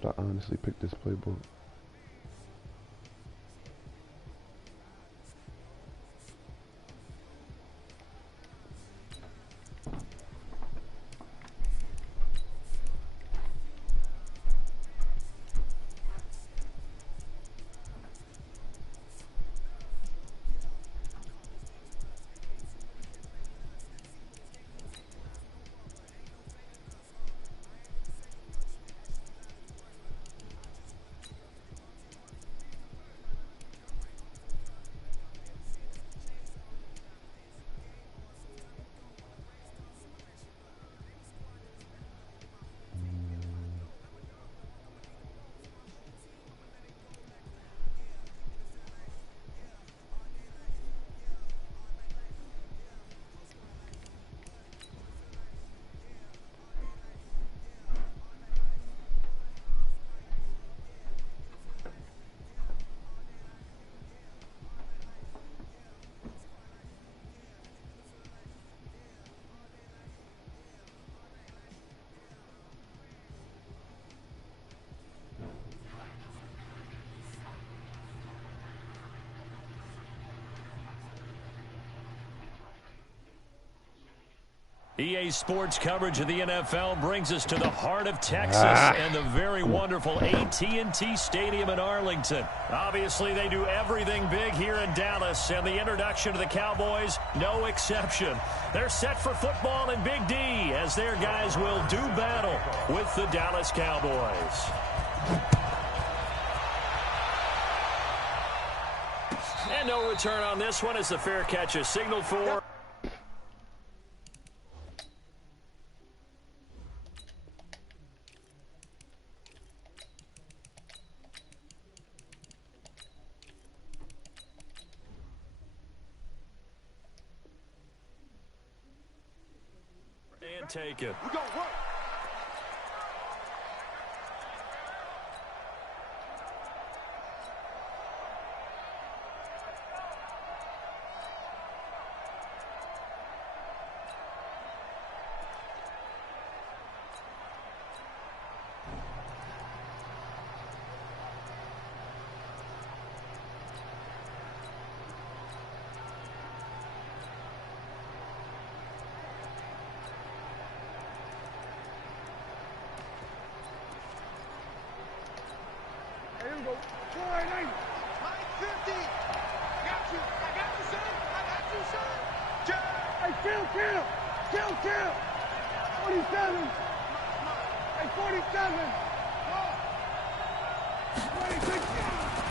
Should I honestly pick this playbook? EA Sports coverage of the NFL brings us to the heart of Texas and the very wonderful AT&T Stadium in Arlington. Obviously, they do everything big here in Dallas, and the introduction to the Cowboys, no exception. They're set for football in Big D as their guys will do battle with the Dallas Cowboys. And no return on this one as the fair catch is signaled for. And take it. We go work.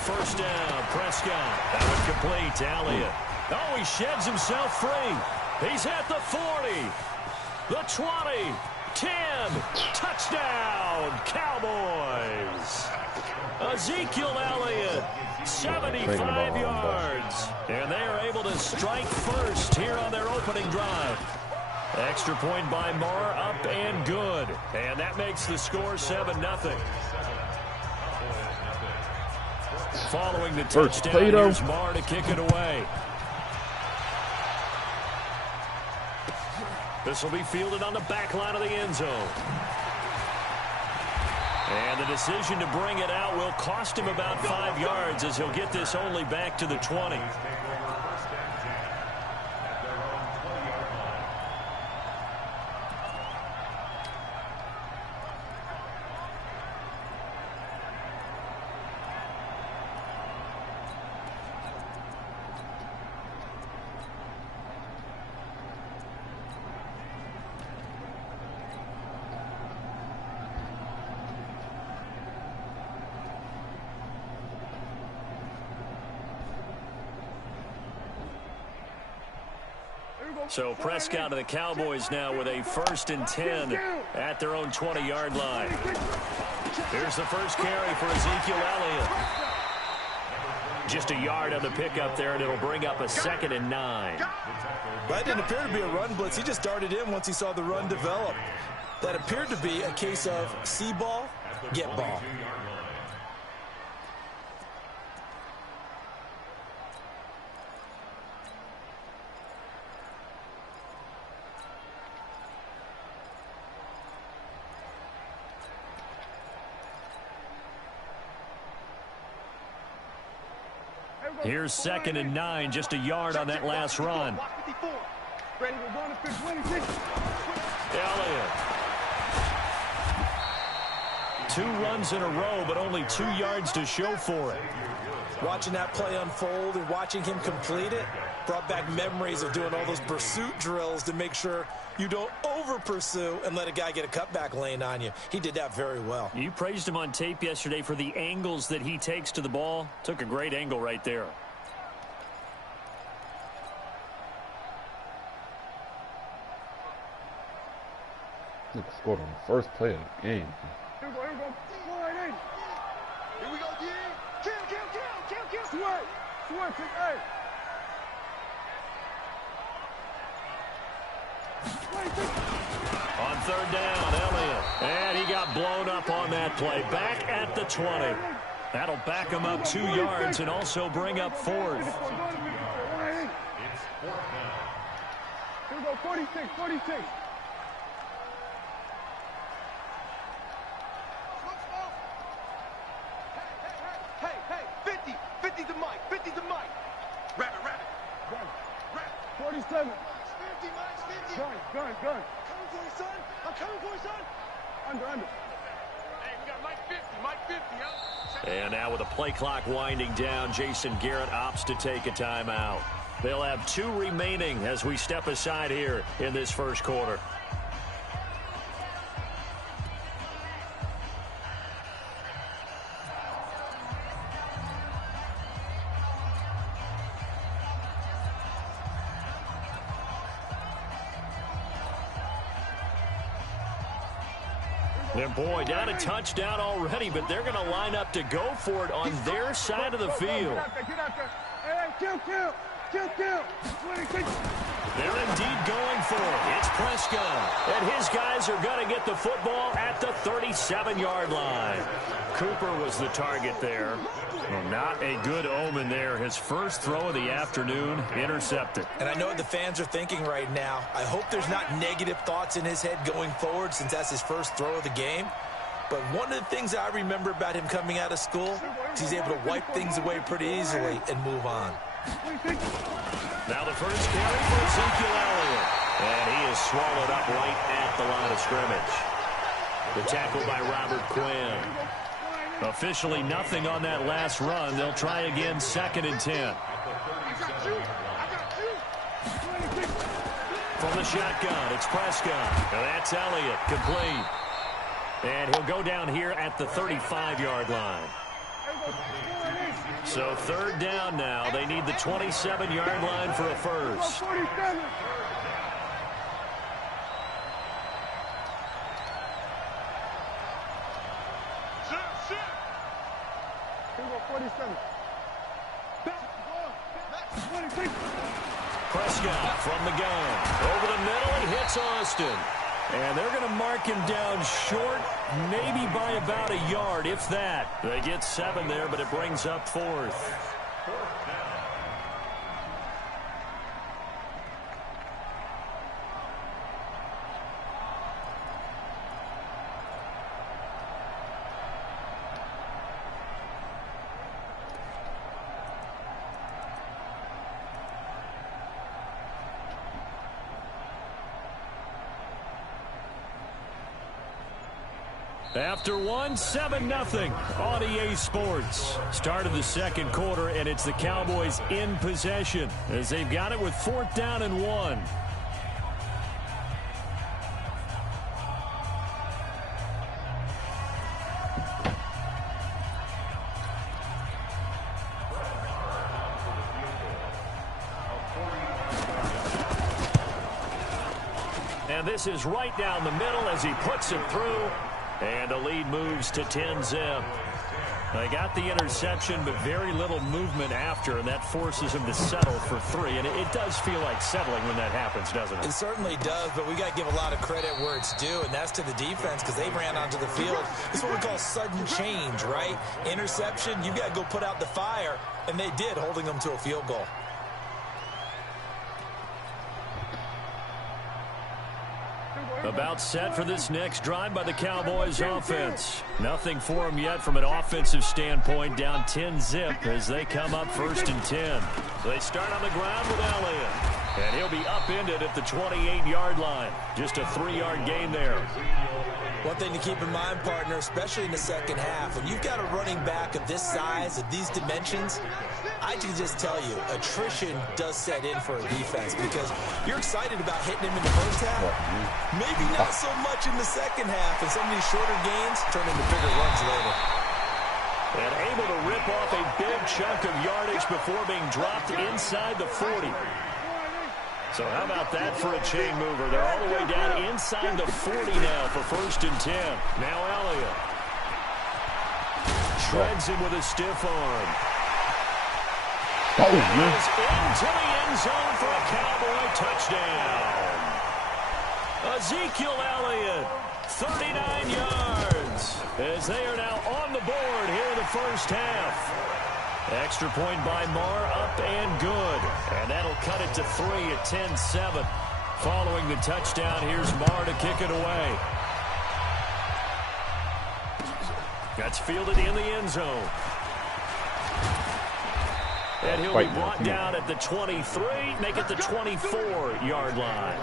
First down, Prescott. That one complete to Elliott. Oh, he sheds himself free. He's at the 40, the 20, 10. Touchdown, Cowboys. Ezekiel Elliott, 75 yards. And they are able to strike first here on their opening drive. Extra point by Marr, up and good. And that makes the score 7-0. Following the touchdown, here's Marr to kick it away. This will be fielded on the back line of the end zone. And the decision to bring it out will cost him about 5 yards as he'll get this only back to the 20. So Prescott of the Cowboys now with a 1st and 10 at their own 20-yard line. Here's the first carry for Ezekiel Elliott. Just a yard on the pickup there, and it'll bring up a 2nd and 9. That didn't appear to be a run blitz. He just darted in once he saw the run develop. That appeared to be a case of see ball, get ball. Here's 2nd and 9, just a yard on that last run. Elliott. 2 runs in a row, but only 2 yards to show for it. Watching that play unfold and watching him complete it brought back memories of doing all those pursuit drills to make sure you don't over-pursue and let a guy get a cutback lane on you. He did that very well. You praised him on tape yesterday for the angles that he takes to the ball. Took a great angle right there. Scored on the first play of the game. Here we go. Here we go, D. Kill. Sweat. Hey. On 3rd down, Elliott. And he got blown up on that play. Back at the 20. That'll back him up 2 yards and also bring up 4th. Here we go, 46. Hey, 50 the mic. Rabbit. 47. 50. Gun. Coming for you, son. Under. Hey, we got Mike 50, huh? And now with the play clock winding down, Jason Garrett opts to take a timeout. They'll have 2 remaining as we step aside here in this first quarter. And boy, down a touchdown already, but they're going to line up to go for it on their side of the field. Get out there. Hey, kill. They're indeed going for it. It's Prescott. And his guys are going to get the football at the 37-yard line. Cooper was the target there. Well, not a good omen there. His first throw of the afternoon intercepted. And I know what the fans are thinking right now. I hope there's not negative thoughts in his head going forward since that's his first throw of the game. But one of the things I remember about him coming out of school is he's able to wipe things away pretty easily and move on. Now the first carry for Ezekiel Elliott. And he is swallowed up right at the line of scrimmage. The tackle by Robert Quinn. Officially nothing on that last run. They'll try again, 2nd and 10. From the shotgun, it's Prescott. And that's Elliott, complete. And he'll go down here at the 35-yard line. So 3rd down now. They need the 27-yard line for a first. Prescott from the gun. Over the middle, and hits Austin. And they're going to mark him down short, maybe by about a yard, if that. They get 7 there, but it brings up 4th. After 1, 7-0 on EA Sports. Start of the second quarter, and it's the Cowboys in possession as they've got it with 4th down and 1. And this is right down the middle as he puts it through. And the lead moves to 10-zip. They got the interception, but very little movement after, and that forces him to settle for 3. And it does feel like settling when that happens, doesn't it? It certainly does, but we got to give a lot of credit where it's due, and that's to the defense because they ran onto the field. This is what we call sudden change, right? Interception, you got to go put out the fire, and they did, holding them to a field goal. About set for this next drive by the Cowboys offense. Nothing for them yet from an offensive standpoint, down 10-zip as they come up 1st and 10. So they start on the ground with Elliott. And he'll be upended at the 28-yard line. Just a 3-yard gain there. One thing to keep in mind, partner, especially in the second half, when you've got a running back of this size, of these dimensions, I can just tell you, attrition does set in for a defense because you're excited about hitting him in the first half. Maybe not so much in the second half, and some of these shorter gains turn into bigger runs later. And able to rip off a big chunk of yardage before being dropped inside the 40. So how about that for a chain mover? They're all the way down inside the 40 now for 1st and 10. Now Elliott. Shreds him with a stiff arm. Oh, man. Into the end zone for a Cowboy touchdown. Ezekiel Elliott, 39 yards, as they are now on the board here in the first half. Extra point by Marr, up and good. And that'll cut it to 3 at 10-7. Following the touchdown, here's Marr to kick it away. That's fielded in the end zone. And he'll be brought down at the 23, make it the 24-yard line.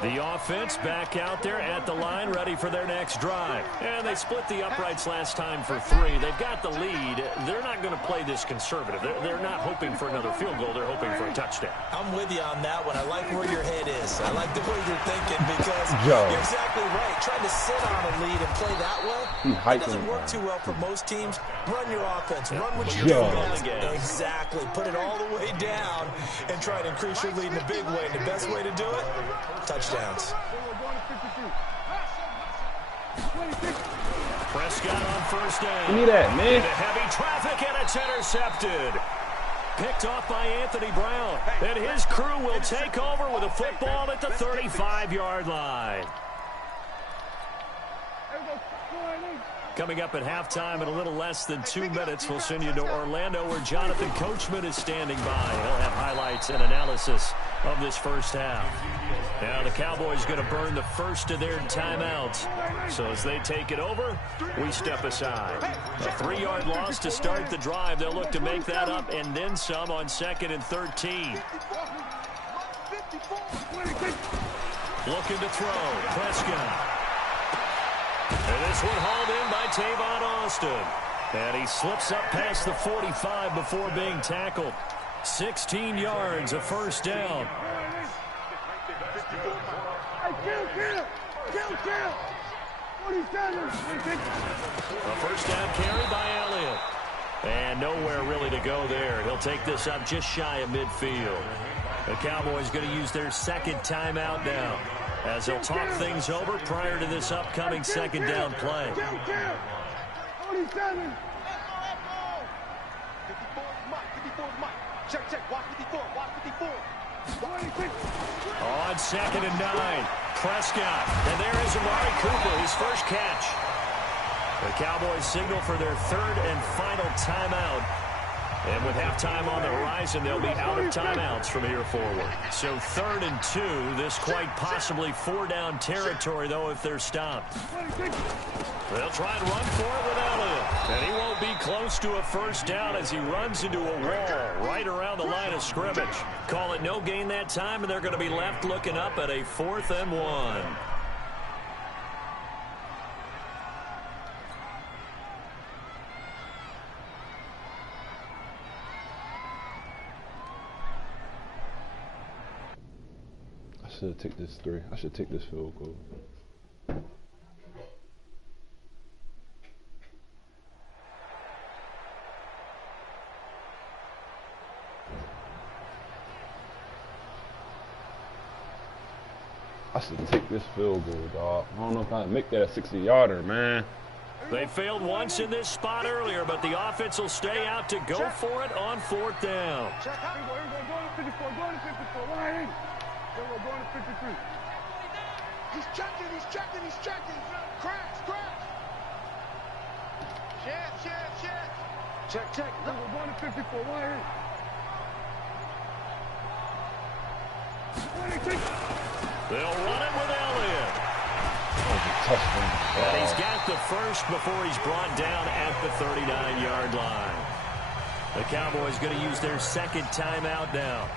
The offense back out there at the line, ready for their next drive. And they split the uprights last time for 3. They've got the lead. They're not going to play this conservative. They're not hoping for another field goal. They're hoping for a touchdown. I'm with you on that one. I like where your head is. I like the way you're thinking because you're exactly right. Trying to sit on a lead and play that way, it doesn't work too well for most teams. Run your offense. Run what you're doing. Exactly. Put it all the way down and try to increase your lead in a big way. And the best way to do it, touchdowns. Prescott on 1st down. Give me that, man. Into heavy traffic, and it's intercepted. Picked off by Anthony Brown. And his crew will take over with a football at the 35-yard line. Coming up at halftime in a little less than 2 minutes, we'll send you to Orlando where Jonathan Coachman is standing by. He'll have highlights and analysis of this first half. Now the Cowboys going to burn the first of their timeouts. So as they take it over, we step aside. A 3-yard loss to start the drive. They'll look to make that up and then some on 2nd and 13. Looking to throw. Prescott. And this one hauled in by Tavon Austin. And he slips up past the 45 before being tackled. 16 yards, a 1st down. A 1st down carry by Elliott. And nowhere really to go there. He'll take this up just shy of midfield. The Cowboys going to use their 2nd timeout now, as they'll talk things over prior to this upcoming 2nd down play. On 2nd and 9, Prescott. And there is Amari Cooper, his first catch. The Cowboys signal for their 3rd and final timeout. And with halftime on the horizon, they'll be out of timeouts from here forward. So 3rd and 2, this quite possibly 4-down territory, though, if they're stopped. They'll try and run for it with Elliott. And he won't be close to a 1st down as he runs into a wall right around the line of scrimmage. Call it no gain that time, and they're going to be left looking up at a 4th and 1. I should take this 3. I should take this field goal. I should take this field goal, dog. I don't know if I can make that a 60-yarder, man. They failed once in this spot earlier, but the offense will stay out to go for it on 4th down. He's checking. Crash. Check. We're going to 54. Why? They'll run it with Elliott. Touchdown. And he's got the first before he's brought down at the 39-yard line. The Cowboys going to use their second timeout now,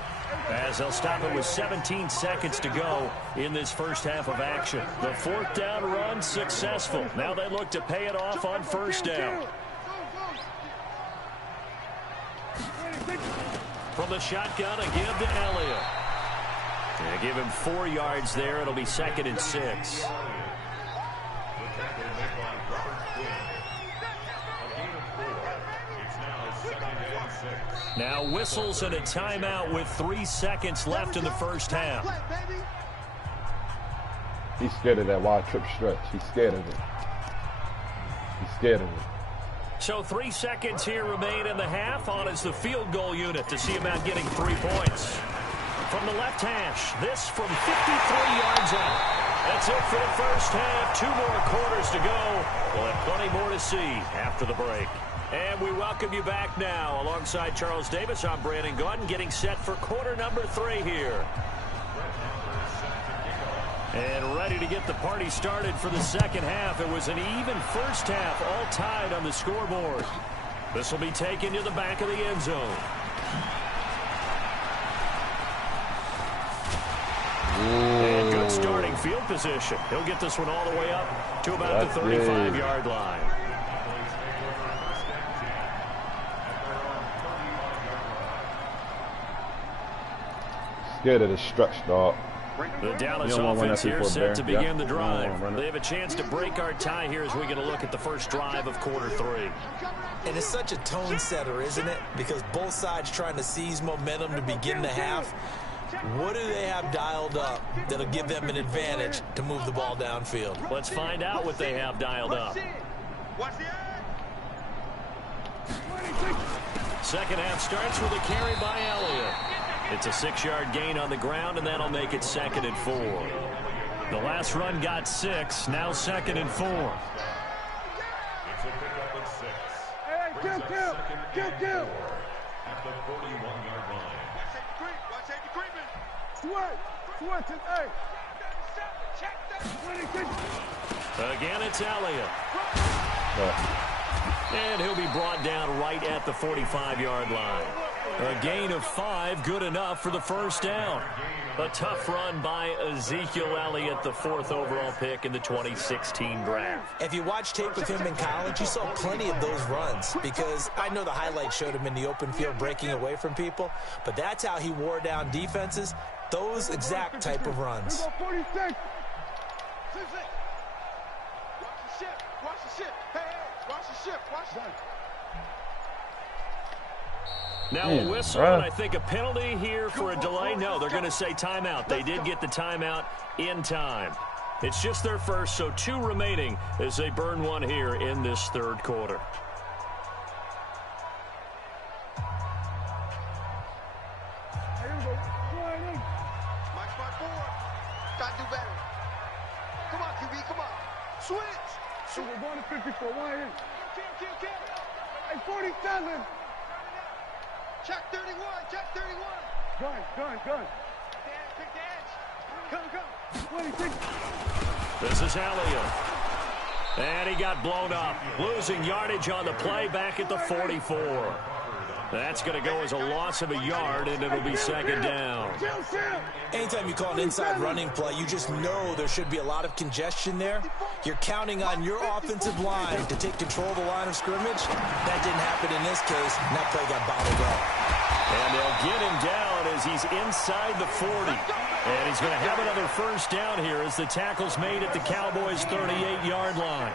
as they'll stop it with 17 seconds to go in this first half of action. The fourth down run successful. Now they look to pay it off on first down. From the shotgun, a give to Elliott. They give him 4 yards there. It'll be 2nd and 6. Now whistles and a timeout with 3 seconds left in the first half. He's scared of that wide trip stretch. He's scared of it. He's scared of it. So 3 seconds here remain in the half. On is the field goal unit to see about getting 3 points. From the left hash, this from 53 yards out. That's it for the first half. 2 more quarters to go. We'll have plenty more to see after the break. And we welcome you back now. Alongside Charles Davis, I'm Brandon Gaudin, getting set for quarter number 3 here. And ready to get the party started for the second half. It was an even first half, all tied on the scoreboard. This will be taken to the back of the end zone. And good starting field position. He'll get this one all the way up to about the 35-yard line. Scared of the stretch, dog. The Dallas offense here set to begin the drive. They have a chance to break our tie here as we get a look at the first drive of quarter 3. And it's such a tone setter, isn't it? Because both sides trying to seize momentum to begin the half. What do they have dialed up that'll give them an advantage to move the ball downfield? Let's find out what they have dialed up. Second half starts with a carry by Elliott. It's a 6-yard gain on the ground, and that'll make it 2nd and 4. The last run got 6, now 2nd and 4. It's a pickup at 6. Hey, kill. At the 41-yard line. Watch safety creeping. Switch it, hey. Again, it's Elliott. And he'll be brought down right at the 45-yard line. A gain of 5, good enough for the first down. A tough run by Ezekiel Elliott, the 4th overall pick in the 2016 draft. If you watch tape with him in college, you saw plenty of those runs, because I know the highlights showed him in the open field breaking away from people, but that's how he wore down defenses, those exact type of runs. Watch the ship. Hey, watch the ship. Now a whistle, and I think a penalty here for a delay. No, they're going to say timeout. They did get the timeout in time. It's just their first, so 2 remaining as they burn 1 here in this 3rd quarter. Mike 5-4. Gotta do better. Come on, QB, come on. Switch. So we're going to 54. Why in? Kill. Hey, 47. Check 31. Gun. Pick the edge. Come. 26. This is Elliott. And he got blown up. Losing yardage on the play back at the 44. That's going to go as a loss of a yard, and it'll be 2nd down. Anytime you call an inside running play, you just know there should be a lot of congestion there. You're counting on your offensive line to take control of the line of scrimmage. That didn't happen in this case, and that play got bottled up. And they'll get him down as he's inside the 40. And he's going to have another first down here as the tackle's made at the Cowboys' 38-yard line.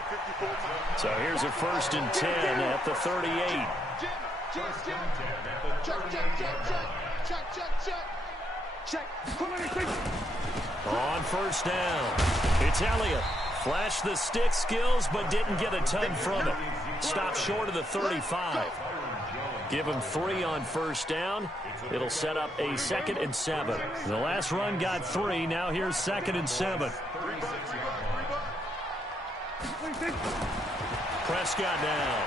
So here's a 1st and 10 at the 38. Check. On first down, it's Elliott. Flashed the stick skills, but didn't get a ton from it. Stopped short of the 35. Give him 3 on first down. It'll set up a 2nd and 7. The last run got 3. Now here's 2nd and 7. Prescott now.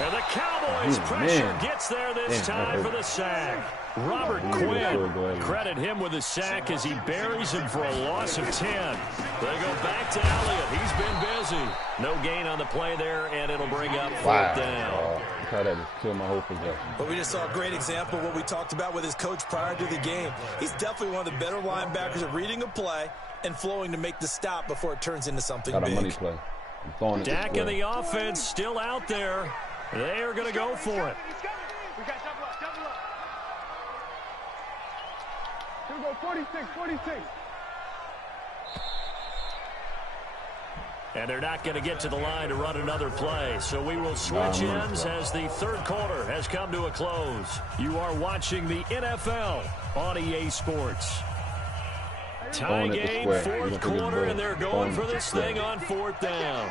And the Cowboys pressure gets there this time for the sack. Robert Quinn, credit him with a sack as he buries him for a loss of 10. They go back to Elliott. He's been busy. No gain on the play there, and it'll bring up fourth down. Try that just kill my whole possession. But we just saw a great example of what we talked about with his coach prior to the game. He's definitely one of the better linebackers at reading a play and flowing to make the stop before it turns into something big. Got a money play. Dak and the offense still out there. They are going to go for it. We got double up, double up. Here we go, 46, 46. And they're not going to get to the line to run another play. So we will switch ends as the third quarter has come to a close. You are watching the NFL on EA Sports. Tie game, fourth quarter, and they're going for this thing on fourth down.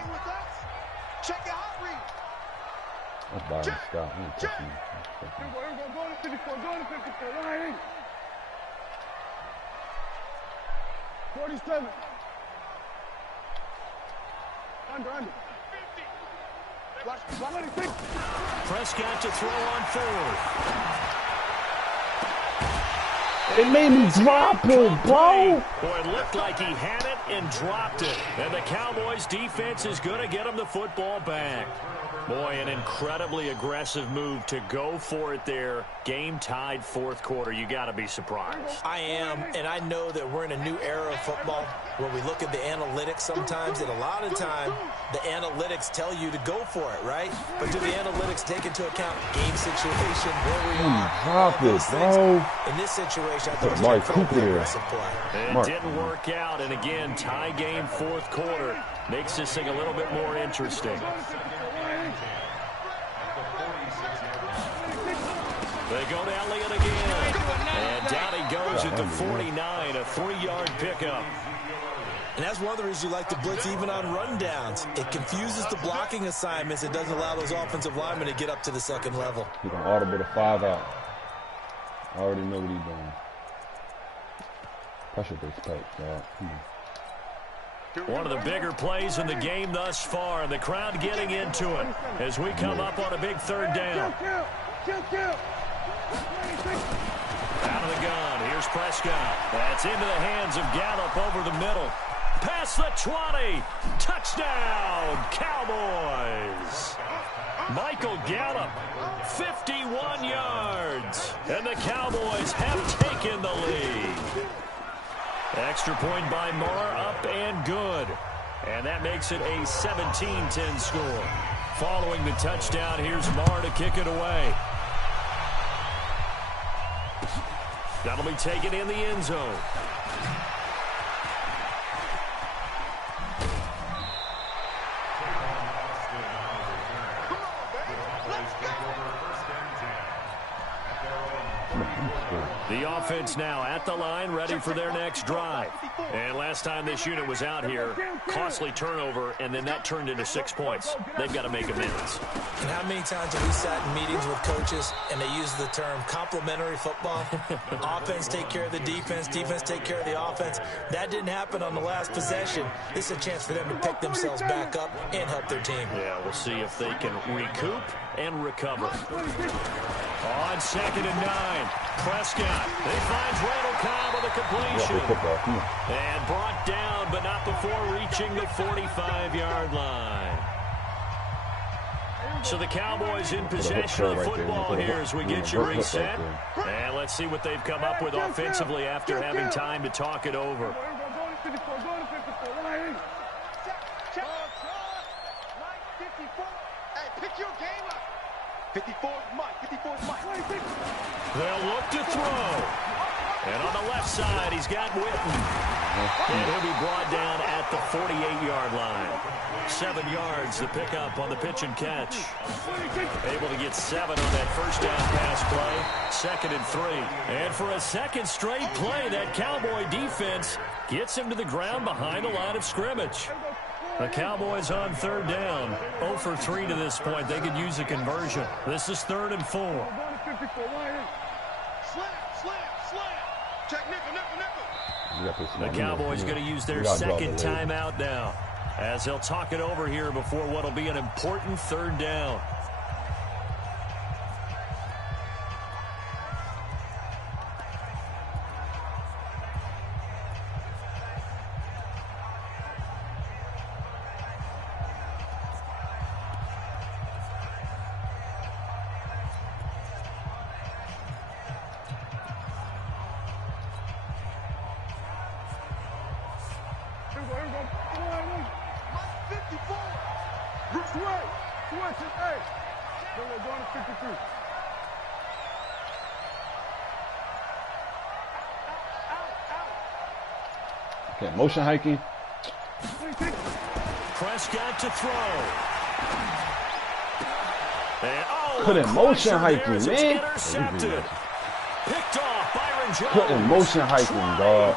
Check your hot read. That's Byron Scott. He ain't touching me. Here we go, go to 54, go to 54. Line 47. Under. Watch 26. Prescott to throw on fourth. It made me drop it, bro. Boy, it looked like he had it and dropped it. And the Cowboys defense is going to get him the football back. Boy, an incredibly aggressive move to go for it there. Game tied fourth quarter. You got to be surprised. I am, and I know that we're in a new era of football where we look at the analytics sometimes, and a lot of time the analytics tell you to go for it, right? But do the analytics take into account game situation, where we are? Drop it, bro. In this situation, I thought it was Mark an Cooper there. aggressive play. It didn't work out, and again, tie game fourth quarter makes this thing a little bit more interesting. They go to Elliott again. And down he goes at the 49, a 3-yard pickup. And that's one of the reasons you like to blitz even on rundowns. It confuses the blocking assignments. It doesn't allow those offensive linemen to get up to the second level. He can audible the 5 out. I already know what he's doing. Pressure-based pack, One of the bigger plays in the game thus far, and the crowd getting into it as we come up on a big third down. Out of the gun, here's Prescott. That's into the hands of Gallup over the middle. Past the 20. Touchdown, Cowboys. Michael Gallup, 51 yards. And the Cowboys have taken the lead. Extra point by Marr, up and good. And that makes it a 17-10 score. Following the touchdown, here's Marr to kick it away. That'll be taken in the end zone. The offense now at the line, ready for their next drive. And last time this unit was out here, costly turnover, and then that turned into 6 points. They've got to make amends. And how many times have we sat in meetings with coaches and they use the term complementary football? Offense take care of the defense, defense take care of the offense. That didn't happen on the last possession. This is a chance for them to pick themselves back up and help their team. Yeah, we'll see if they can recoup and recover. On 2nd and 9, Prescott. He finds Randall Cobb with a completion. And brought down, but not before reaching the 45-yard line. So the Cowboys in possession of the football here as we get you reset. And let's see what they've come up with offensively after having time to talk it over. Hey, pick your game up. 54 is Mike. 54 is Mike. They'll look to throw. And on the left side, he's got Witten. And he'll be brought down at the 48-yard line. 7 yards, the pickup on the pitch and catch. Able to get 7 on that first down pass play. 2nd and 3. And for a second straight play, that Cowboy defense gets him to the ground behind the line of scrimmage. The Cowboys on third down. 0 for 3 to this point. They could use a conversion. This is 3rd and 4. The Cowboys going to use their second timeout now, as they'll talk it over here before what will be an important third down. Switch it, hey. We're going to 53. Okay, motion hiking. Prescott to throw. And, oh, Couldn't motion hiking, man. Intercepted. Picked off Byron Jones. Couldn't motion hiking, dog.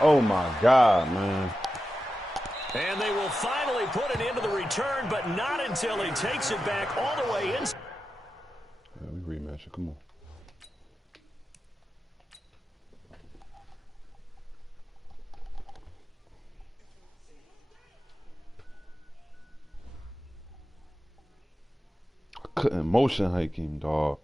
Oh my God, man. And they will finally put an end to the return, but not until he takes it back all the way in. Yeah, we rematch it. Come on. Couldn't motion hike him, dog.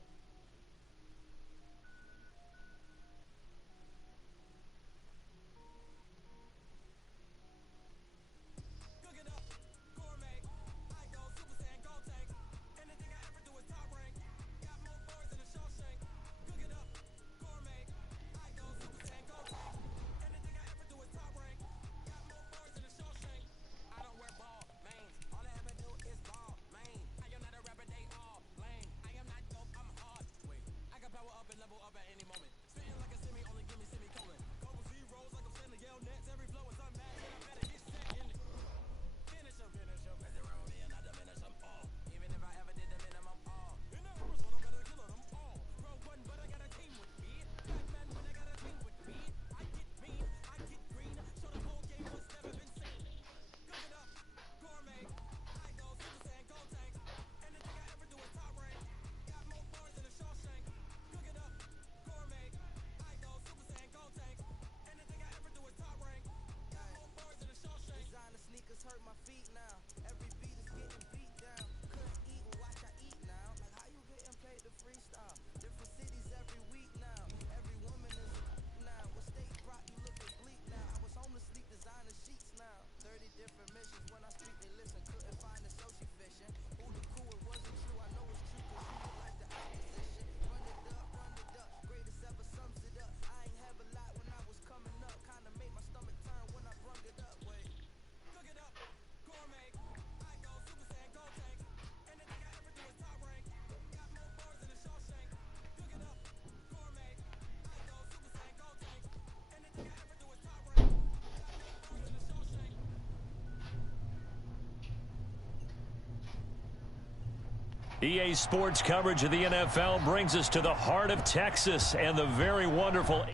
EA Sports coverage of the NFL brings us to the heart of Texas and the very wonderful.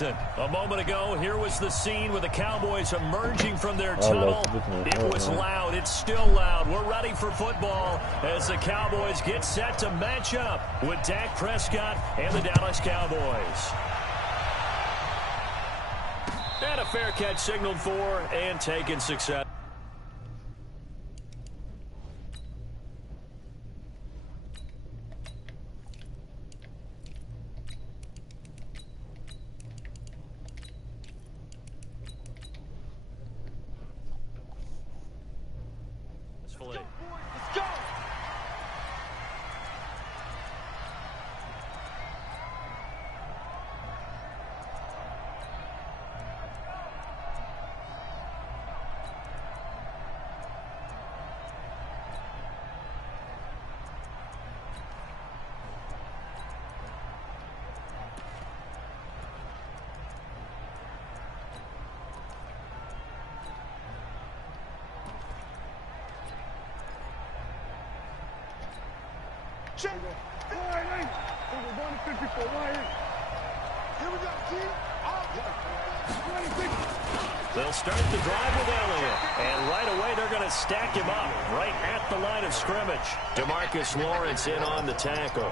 A moment ago, here was the scene with the Cowboys emerging from their tunnel. It was loud. It's still loud. We're ready for football as the Cowboys get set to match up with Dak Prescott and the Dallas Cowboys. And a fair catch signaled for and taken success. Let's go. Check. All right, hey. We're going to 54. Right here. Here we go, G. They'll start the drive with Elliott, and right away they're going to stack him up right at the line of scrimmage. DeMarcus Lawrence in on the tackle.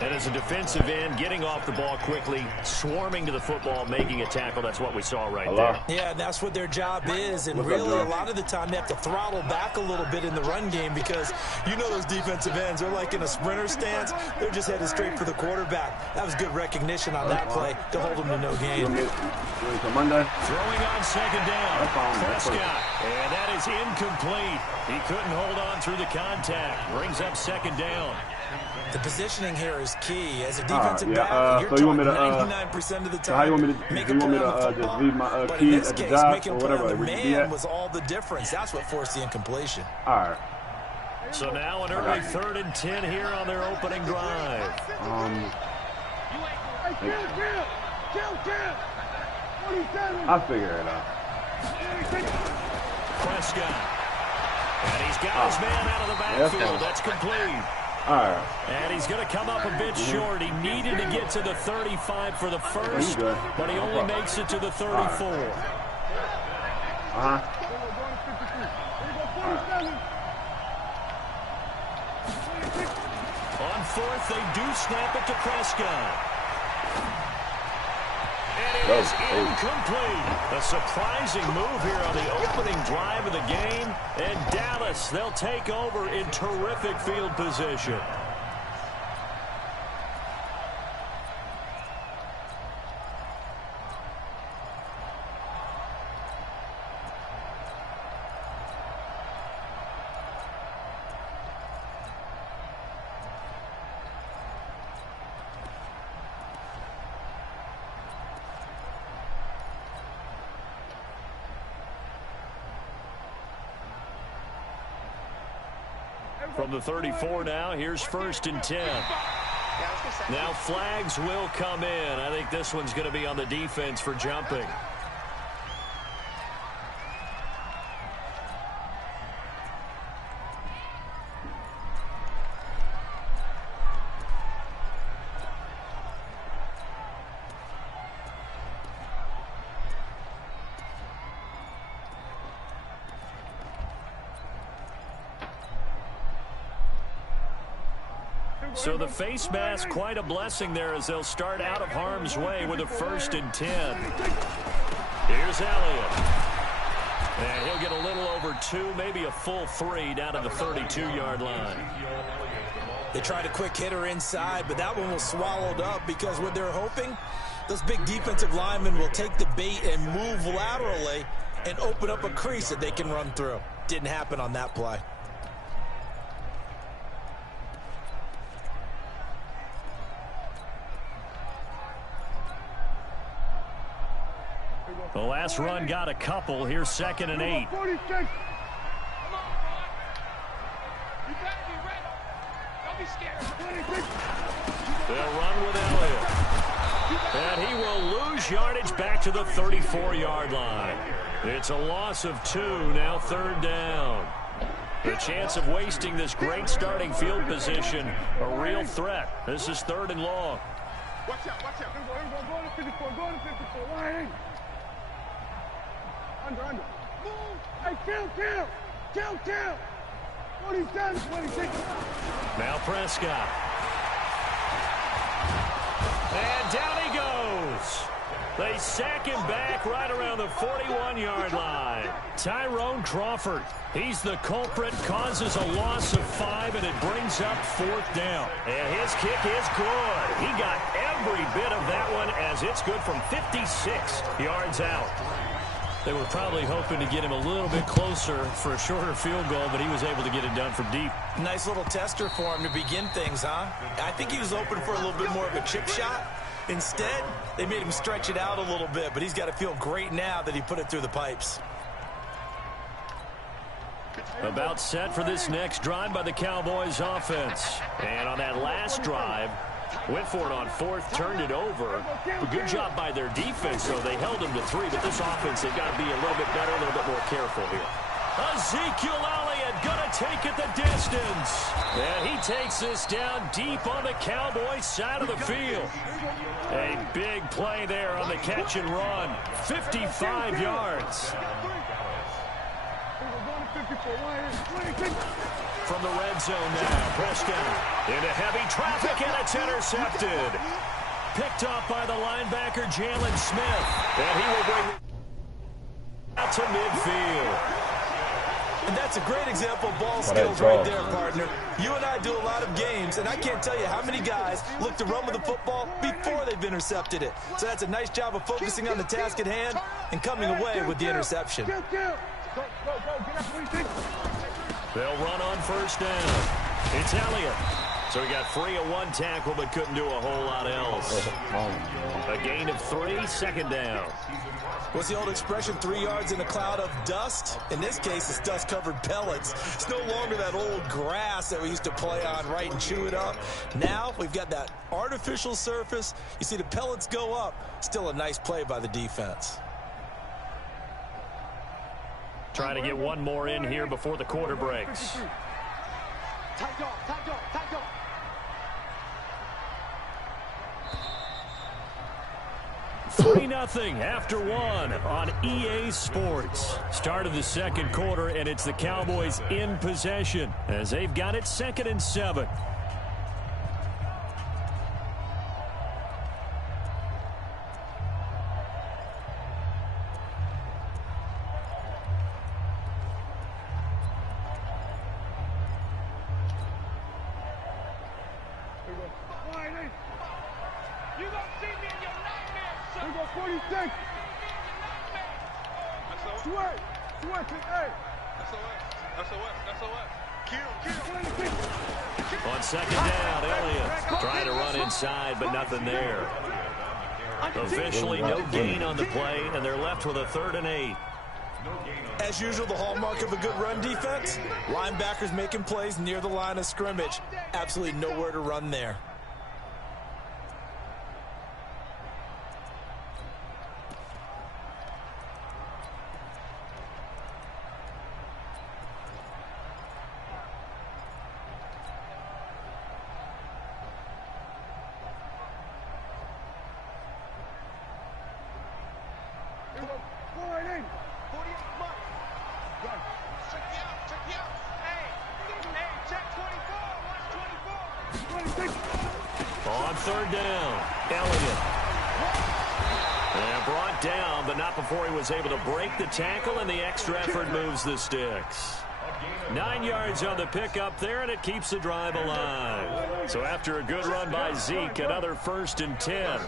And as a defensive end, getting off the ball quickly, swarming to the football, making a tackle, that's what we saw right there. Yeah, and that's what their job is. And really, a lot of the time, they have to throttle back a little bit in the run game because you know those defensive ends, they're like in a sprinter stance. They're just headed straight for the quarterback. That was good recognition on that play to hold them to no gain. Throwing on second down, Prescott. And that is incomplete. He couldn't hold on through the contact. Brings up second down. The positioning here is key. As a defensive yeah, back, you're so you want me to, 99% of the time. So how you want me to, make do you want me to football, just leave my but in keys this at the case, job making or a play whatever? on the Where you be man at? was all the difference. That's what forced the incompletion. All right. So now an early 3rd and 10 here on their opening drive. I'll figure it out. Prescott. And he's got his man out of the backfield. That's complete. All right. And he's going to come up a bit short. He needed to get to the 35 for the first, but he only makes it to the 34. On 4th, they do snap it to Prescott. And it is incomplete. A surprising move here on the opening drive of the game. And Dallas, they'll take over in terrific field position. From the 34 now, here's 1st and 10. Now flags will come in. I think this one's going to be on the defense for jumping. So the face mask, quite a blessing there as they'll start out of harm's way with a 1st and 10. Here's Elliott. And he'll get a little over 2, maybe a full 3 down to the 32-yard line. They tried a quick hitter inside, but that one was swallowed up because what they're hoping, those big defensive linemen will take the bait and move laterally and open up a crease that they can run through. Didn't happen on that play. The last run got a couple. Here's 2nd and 8. They'll run with Elliott. And he will lose yardage back to the 34-yard line. It's a loss of 2, now 3rd down. The chance of wasting this great starting field position, a real threat. This is 3rd and long. Watch out, watch out. Go to 54, go to 54. Line. Under. Move. Hey, kill. 27, 26. Now Prescott. And down he goes. They sack him back right around the 41-yard line. Tyrone Crawford, he's the culprit, causes a loss of 5, and it brings up 4th down. And his kick is good. He got every bit of that one as it's good from 56 yards out. They were probably hoping to get him a little bit closer for a shorter field goal, but he was able to get it done from deep. Nice little tester for him to begin things, huh? I think he was open for a little bit more of a chip shot. Instead, they made him stretch it out a little bit, but he's got to feel great now that he put it through the pipes. About set for this next drive by the Cowboys offense. And on that last drive, went for it on 4th, turned it over. A good job by their defense, though. They held them to 3, but this offense, they've got to be a little bit better, a little bit more careful here. Ezekiel Elliott going to take it the distance. And he takes this down deep on the Cowboys side of the field. A big play there on the catch and run. 55 yards. From the red zone now, Prescott into heavy traffic, and it's intercepted. Picked up by the linebacker, Jalen Smith. And he will bring it out to midfield. And that's a great example of ball skills right there, partner. You and I do a lot of games, and I can't tell you how many guys look to run with the football before they've intercepted it. So that's a nice job of focusing on the task at hand and coming away with the interception. They'll run on 1st down. It's Elliott. So he got free of one tackle but couldn't do a whole lot else. A gain of 3, second down. What's the old expression, 3 yards in a cloud of dust? In this case, it's dust-covered pellets. It's no longer that old grass that we used to play on, right, and chew it up. Now we've got that artificial surface. You see the pellets go up. Still a nice play by the defense. Trying to get one more in here before the quarter breaks. Tight dog, tight dog, tight dog. 3-0 after 1 on EA Sports. Start of the second quarter, and it's the Cowboys in possession as they've got it 2nd and 7. On second down, Elliott trying to run inside, but nothing there. Officially no gain on the play, and they're left with a 3rd and 8. As usual, the hallmark of a good run defense, linebackers making plays near the line of scrimmage. Absolutely nowhere to run there. On 3rd down, Elliott. And brought down, but not before he was able to break the tackle, and the extra effort moves the sticks. 9 yards on the pickup there, and it keeps the drive alive. So after a good run by Zeke, another 1st and 10.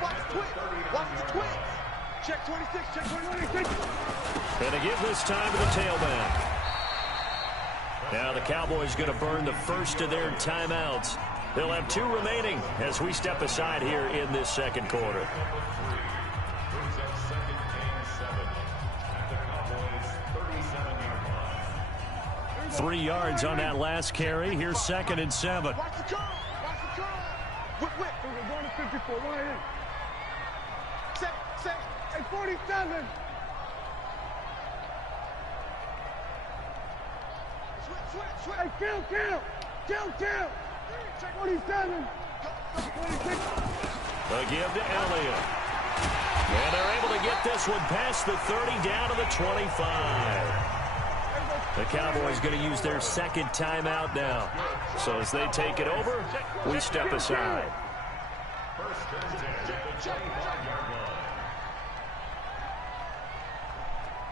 Watch the twitch. Check 26, check 26. And they give this time to the tailback. Now the Cowboys going to burn the first of their timeouts. They'll have 2 remaining as we step aside here in this second quarter. Three yards on that last carry. Here's 2nd and 7. Watch the curve. Watch the curve. Whip, whip. We're going to 54. Why in? Set. Hey, 47. Switch. Hey, kill. 47. 26. The give to Elliott. And they're able to get this one past the 30 down to the 25. The Cowboys going to use their 2nd timeout now. So as they take it over, we step aside.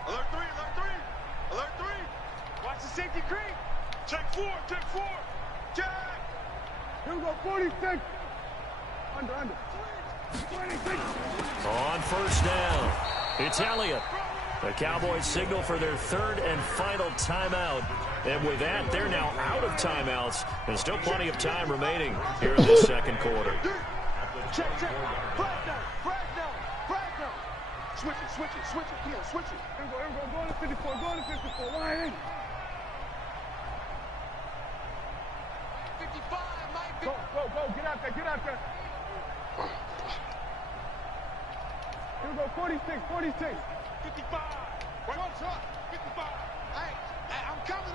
Alert 3. Watch the safety creep. Check 4. Check. Here we go, 46. Under. 26. On 1st down, it's Elliott. The Cowboys signal for their 3rd and final timeout. And with that, they're now out of timeouts. And still plenty of time remaining here in this second quarter. Check. Flag down. Switch it. Come on, switch it. Here we go. Going to 54. Why in? 55, Mike. Go. Get out there. Here we go, 46. 55. Right on top. 55. Hey, I'm coming.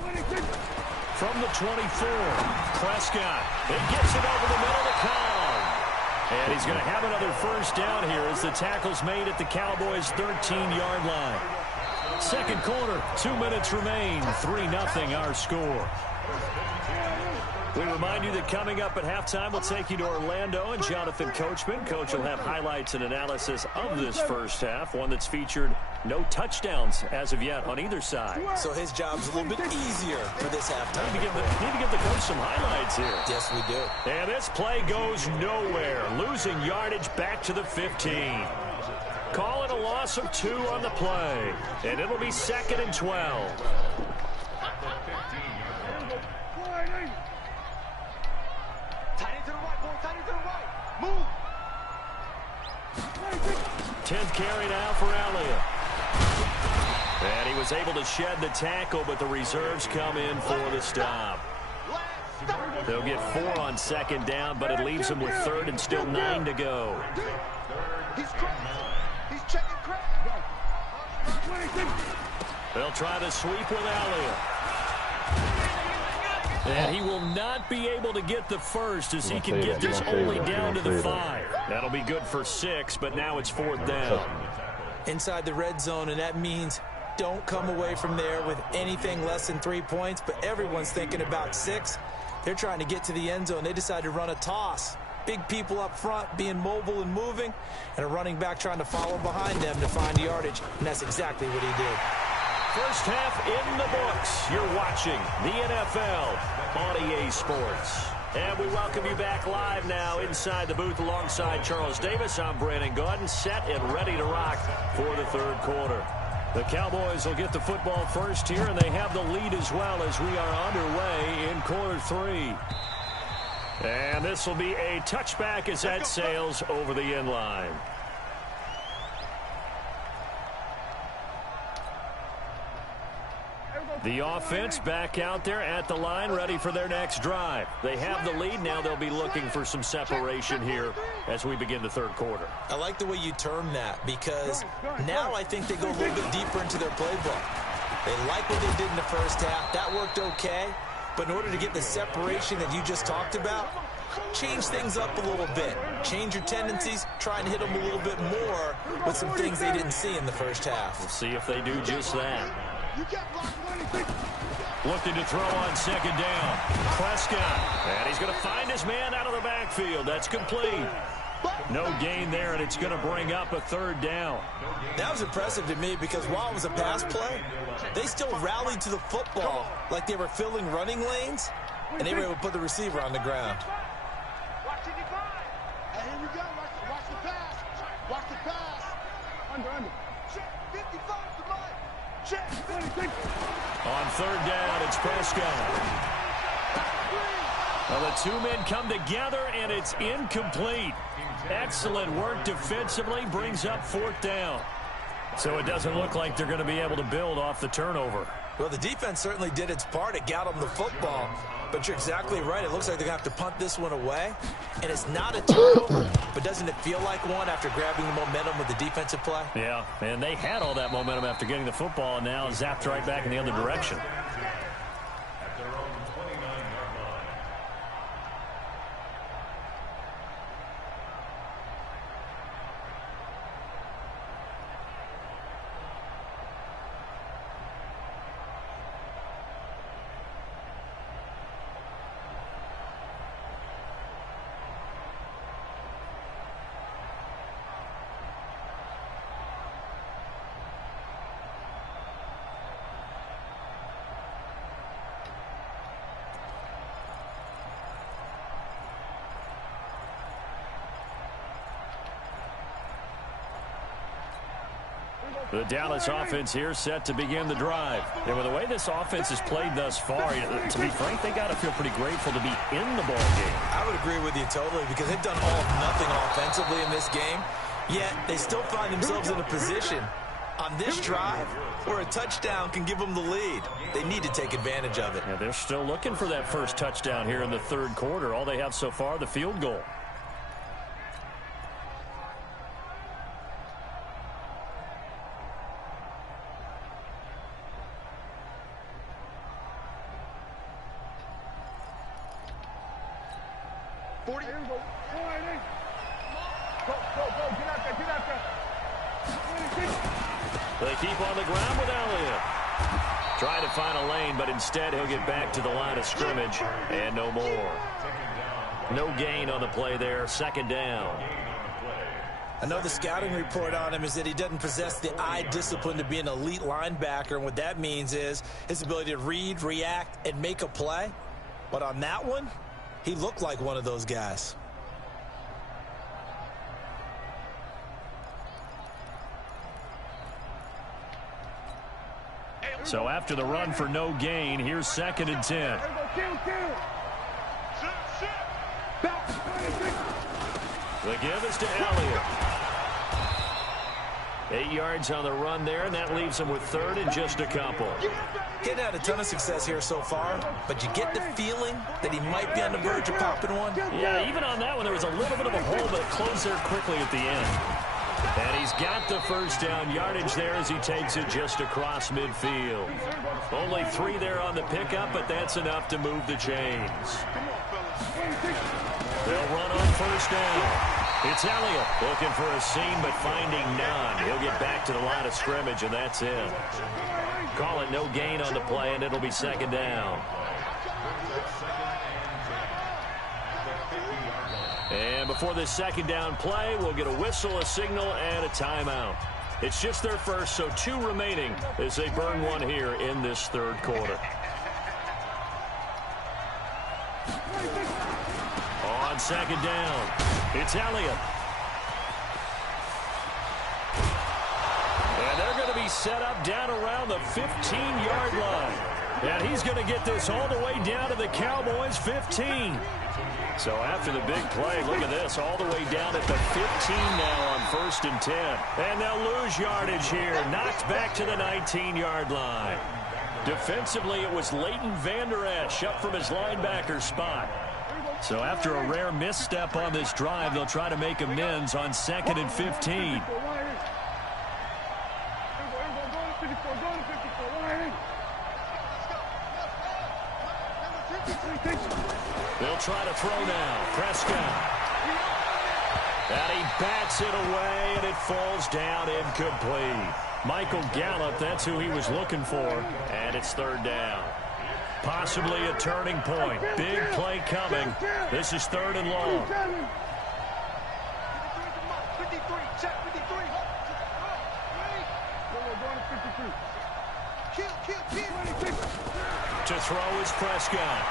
26. From the 24, Prescott. It gets it over the middle of the column. And he's going to have another 1st down here as the tackle's made at the Cowboys' 13-yard line. Second quarter, 2 minutes remain. 3-0 our score. We remind you that coming up at halftime, we'll take you to Orlando and Jonathan Coachman. Coach will have highlights and analysis of this first half, one that's featured no touchdowns as of yet on either side. So his job's a little bit easier for this halftime. Need to give the coach some highlights here. Yes, we do. And this play goes nowhere, losing yardage back to the 15. Call it a loss of 2 on the play, and it'll be 2nd and 12. 10th carry now for Elliott. And he was able to shed the tackle, but the reserves come in for the stop. They'll get 4 on 2nd down, but it leaves them with 3rd and still 9 to go. He's crazy. He's checking crazy. They'll try the sweep with Elliott. And he will not be able to get the first as he can get this only down to the 5. That'll be good for 6, but now it's 4th down. Inside the red zone, and that means don't come away from there with anything less than 3 points, but everyone's thinking about 6. They're trying to get to the end zone. They decided to run a toss. Big people up front being mobile and moving, and a running back trying to follow behind them to find yardage, and that's exactly what he did. First half in the books. You're watching the NFL on EA Sports. And we welcome you back live now inside the booth alongside Charles Davis. I'm Brandon Gaudin, set and ready to rock for the 3rd quarter. The Cowboys will get the football first here, and they have the lead as well as we are underway in quarter 3. And this will be a touchback as that sails over the end line. The offense back out there at the line, ready for their next drive. They have the lead. Now they'll be looking for some separation here as we begin the 3rd quarter. I like the way you term that, because now I think they go a little bit deeper into their playbook. They like what they did in the first half. That worked okay. But in order to get the separation that you just talked about, change things up a little bit. Change your tendencies. Try and hit them a little bit more with some things they didn't see in the first half. We'll see if they do just that. Looking to throw on 2nd down. Prescott. And he's going to find his man out of the backfield. That's complete. No gain there, and it's going to bring up a 3rd down. That was impressive to me because while it was a pass play, they still rallied to the football like they were filling running lanes, and they were able to put the receiver on the ground. Watch it, and here we go. Watch the pass. Watch the pass. Under. Check 55 to mine. Check 26. On 3rd down, it's Prescott. Well, the 2 men come together, and it's incomplete. Excellent work defensively, brings up 4th down. So it doesn't look like they're going to be able to build off the turnover. Well, the defense certainly did its part. It got them the football. But you're exactly right. It looks like they're going to have to punt this one away. And it's not a turnover, but doesn't it feel like one after grabbing the momentum with the defensive play? Yeah, and they had all that momentum after getting the football, and now zapped right back in the other direction. The Dallas offense here set to begin the drive. And with the way this offense has played thus far, to be frank, they got to feel pretty grateful to be in the ball game. I would agree with you totally because they've done all of nothing offensively in this game, yet they still find themselves in a position on this drive where a touchdown can give them the lead. They need to take advantage of it. Yeah, they're still looking for that first touchdown here in the 3rd quarter. All they have so far, the field goal. They keep on the ground with Elliott. Trying to find a lane, but instead he'll get back to the line of scrimmage and no more. No gain on the play there. 2nd down. I know the scouting report on him is that he doesn't possess the eye discipline to be an elite linebacker, and what that means is his ability to read, react, and make a play. But on that one, he looked like one of those guys. So after the run for no gain, here's 2nd and 10. The give is to Elliott. 8 yards on the run there, and that leaves him with third and just a couple. Getting had a ton of success here so far, but you get the feeling that he might be on the verge of popping one. Yeah, even on that one, there was a little bit of a hole, but it closed there quickly at the end. And he's got the first down yardage there as he takes it just across midfield. Only 3 there on the pickup, but that's enough to move the chains. They'll run on first down. It's Elliott looking for a seam, but finding none. He'll get back to the line of scrimmage, and that's it. Call it no gain on the play, and it'll be second down. And before this second down play, we'll get a whistle, a signal, and a timeout. It's just their first, so 2 remaining as they burn one here in this third quarter. On second down, it's Elliott. And they're going to be set up down around the 15-yard line. And he's going to get this all the way down to the Cowboys' 15. So after the big play, look at this, all the way down at the 15 now on 1st and 10. And they'll lose yardage here, knocked back to the 19-yard line. Defensively, it was Leighton Vander Esch up from his linebacker spot. So after a rare misstep on this drive, they'll try to make amends on 2nd and 15. They'll try to throw now. Prescott. And he bats it away, and it falls down incomplete. Michael Gallup, that's who he was looking for, and it's third down. Possibly a turning point. Big play coming. This is third and long. To throw is Prescott.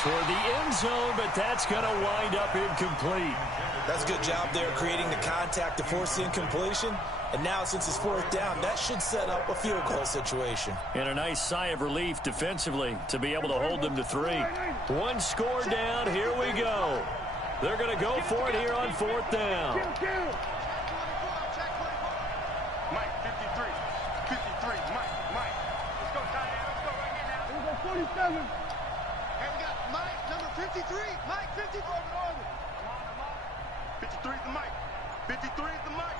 Toward the end zone, but that's going to wind up incomplete. That's a good job there creating the contact to force the incompletion. And now, since it's 4th down, that should set up a field goal situation. And a nice sigh of relief defensively to be able to hold them to 3. 1 score down. Here we go. They're going to go for it here on 4th down. Mike, 53. 53. Mike. Let's go, Tiny. Let's go right here now. We'll go 47. And we got Mike, number 53. Mike, 53. 53 is the Mike. 53 is the Mike.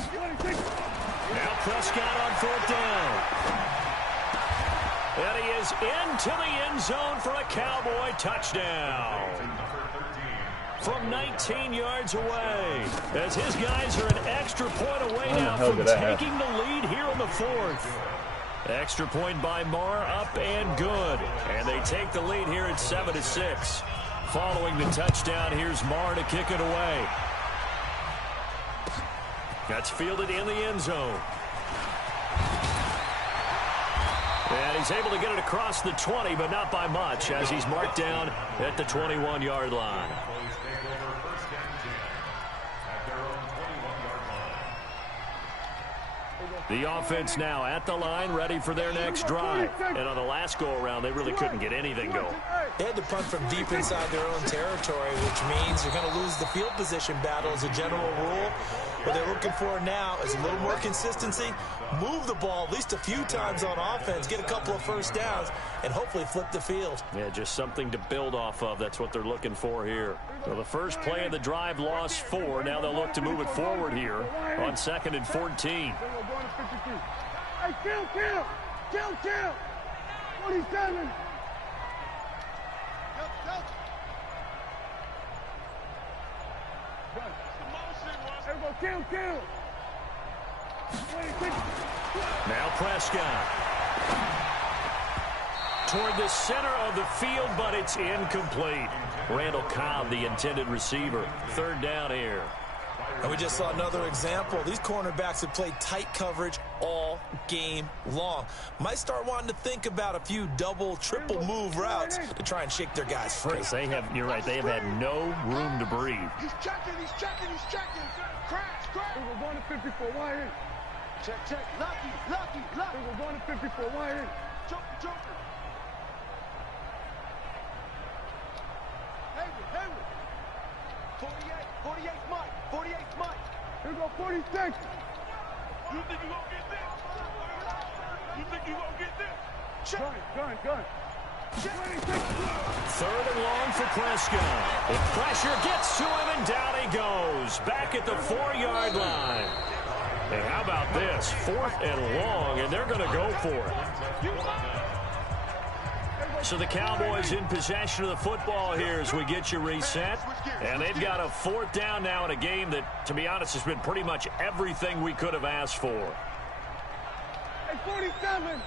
Now Prescott on 4th down. And he is into the end zone for a Cowboy touchdown. From 19 yards away. As his guys are an extra point away now from taking the lead here in the 4th. Extra point by Marr, up and good. And they take the lead here at 7-6. Following the touchdown, here's Marr to kick it away. That's fielded in the end zone. And he's able to get it across the 20, but not by much, as he's marked down at the 21-yard line. The offense now at the line, ready for their next drive. And on the last go-around, they really couldn't get anything going. They had to punt from deep inside their own territory, which means you're going to lose the field position battle as a general rule. What they're looking for now is a little more consistency, move the ball at least a few times on offense, get a couple of first downs, and hopefully flip the field. Yeah, just something to build off of. That's what they're looking for here. So the first play of the drive lost 4. Now they'll look to move it forward here on 2nd and 14. Hey, kill. 47. Kill. Now Prescott. Toward the center of the field, but it's incomplete. Randall Cobb, the intended receiver. Third down here. And we just saw another example. These cornerbacks have played tight coverage all game long. Might start wanting to think about a few double, triple move routes to try and shake their guys free. Yes, you're right. They have had no room to breathe. He's checking. Crash. We're going to 54. Why in? Check. Lucky. We're going to 54. Why in? Joker. Hayward. 48. 48 Mike. 48 Mike. Here go 46. You think you gonna get this? You think you gonna get this? Gun. 3rd and long for Prescott. The pressure gets to him, and down he goes. Back at the 4-yard line. And how about this? 4th and long, and they're going to go for it. So the Cowboys in possession of the football here as we get you reset. And they've got a 4th down now in a game that, to be honest, has been pretty much everything we could have asked for. Hey, 47.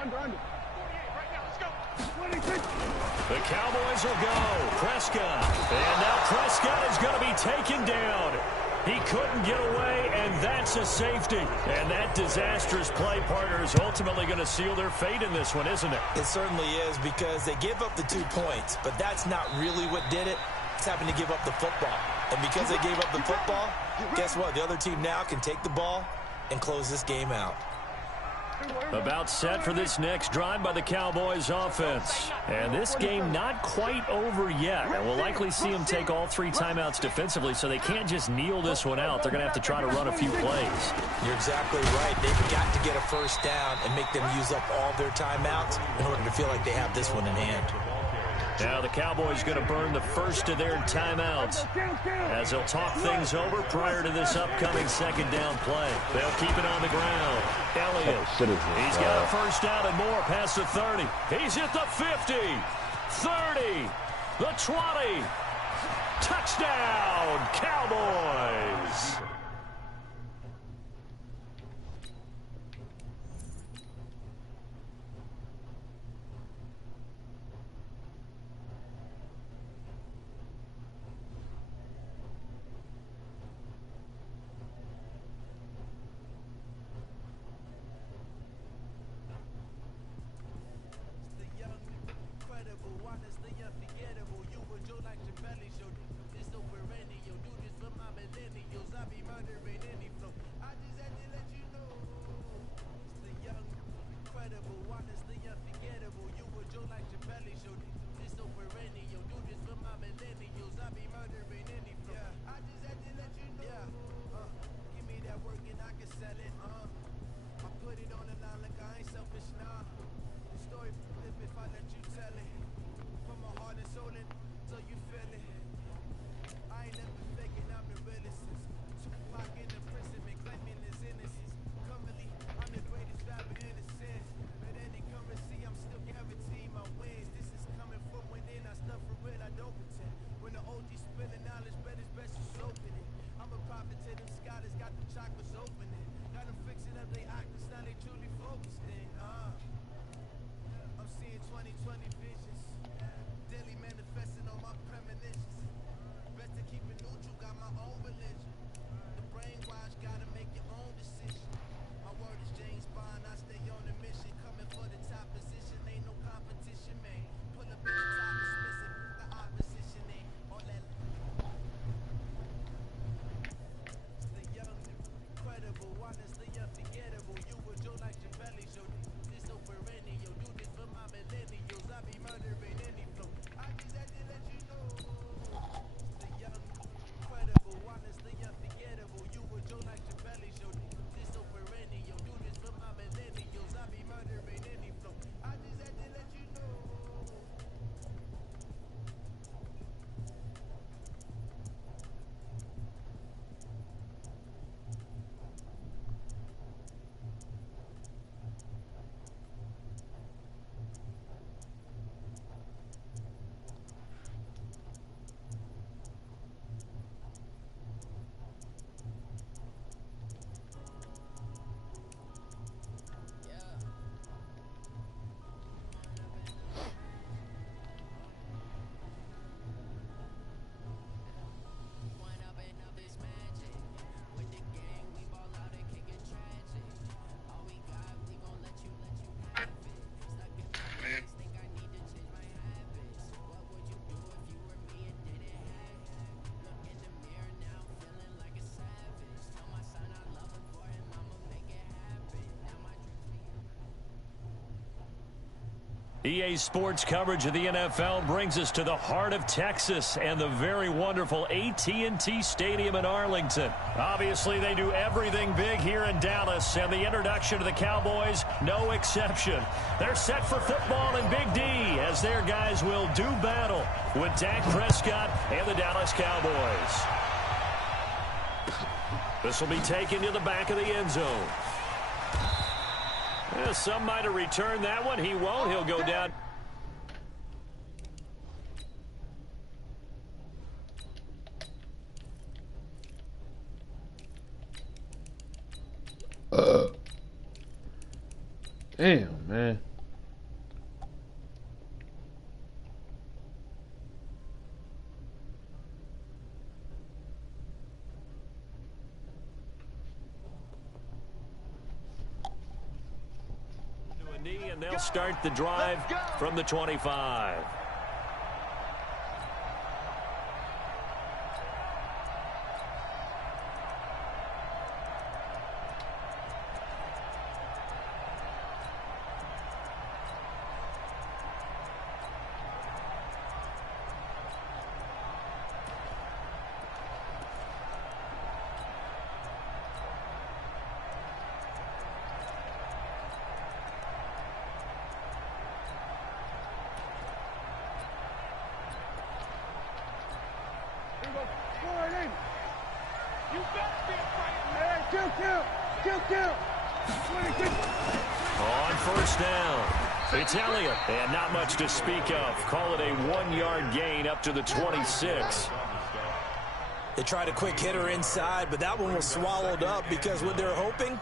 Under. The Cowboys will go. Prescott. And now Prescott is going to be taken down. He couldn't get away, and that's a safety. And that disastrous play, partner, is ultimately going to seal their fate in this one, isn't it? It certainly is, because they gave up the 2 points, but that's not really what did it. It's happened to give up the football. And because they gave up the football, guess what? The other team now can take the ball and close this game out. About set for this next drive by the Cowboys offense. And this game not quite over yet. And we'll likely see them take all 3 timeouts defensively, so they can't just kneel this one out. They're going to have to try to run a few plays. You're exactly right. They've got to get a 1st down and make them use up all their timeouts in order to feel like they have this one in hand. Now the Cowboys going to burn the first of their timeouts as they'll talk things over prior to this upcoming 2nd down play. They'll keep it on the ground. Elliott, he's got a 1st down and more past the 30. He's hit the 50, 30, the 20. Touchdown, Cowboys. EA Sports coverage of the NFL brings us to the heart of Texas and the very wonderful AT&T Stadium in Arlington. Obviously, they do everything big here in Dallas, and the introduction to the Cowboys, no exception. They're set for football in Big D as their guys will do battle with Dak Prescott and the Dallas Cowboys. This will be taken to the back of the end zone. Some might have returned that one. He won't. He'll go down. Damn, man. And they'll start the drive from the 25. On first down, it's Elliott, and not much to speak of. Call it a 1-yard gain up to the 26. They tried a quick hitter inside, but that one was swallowed up because what they're hoping,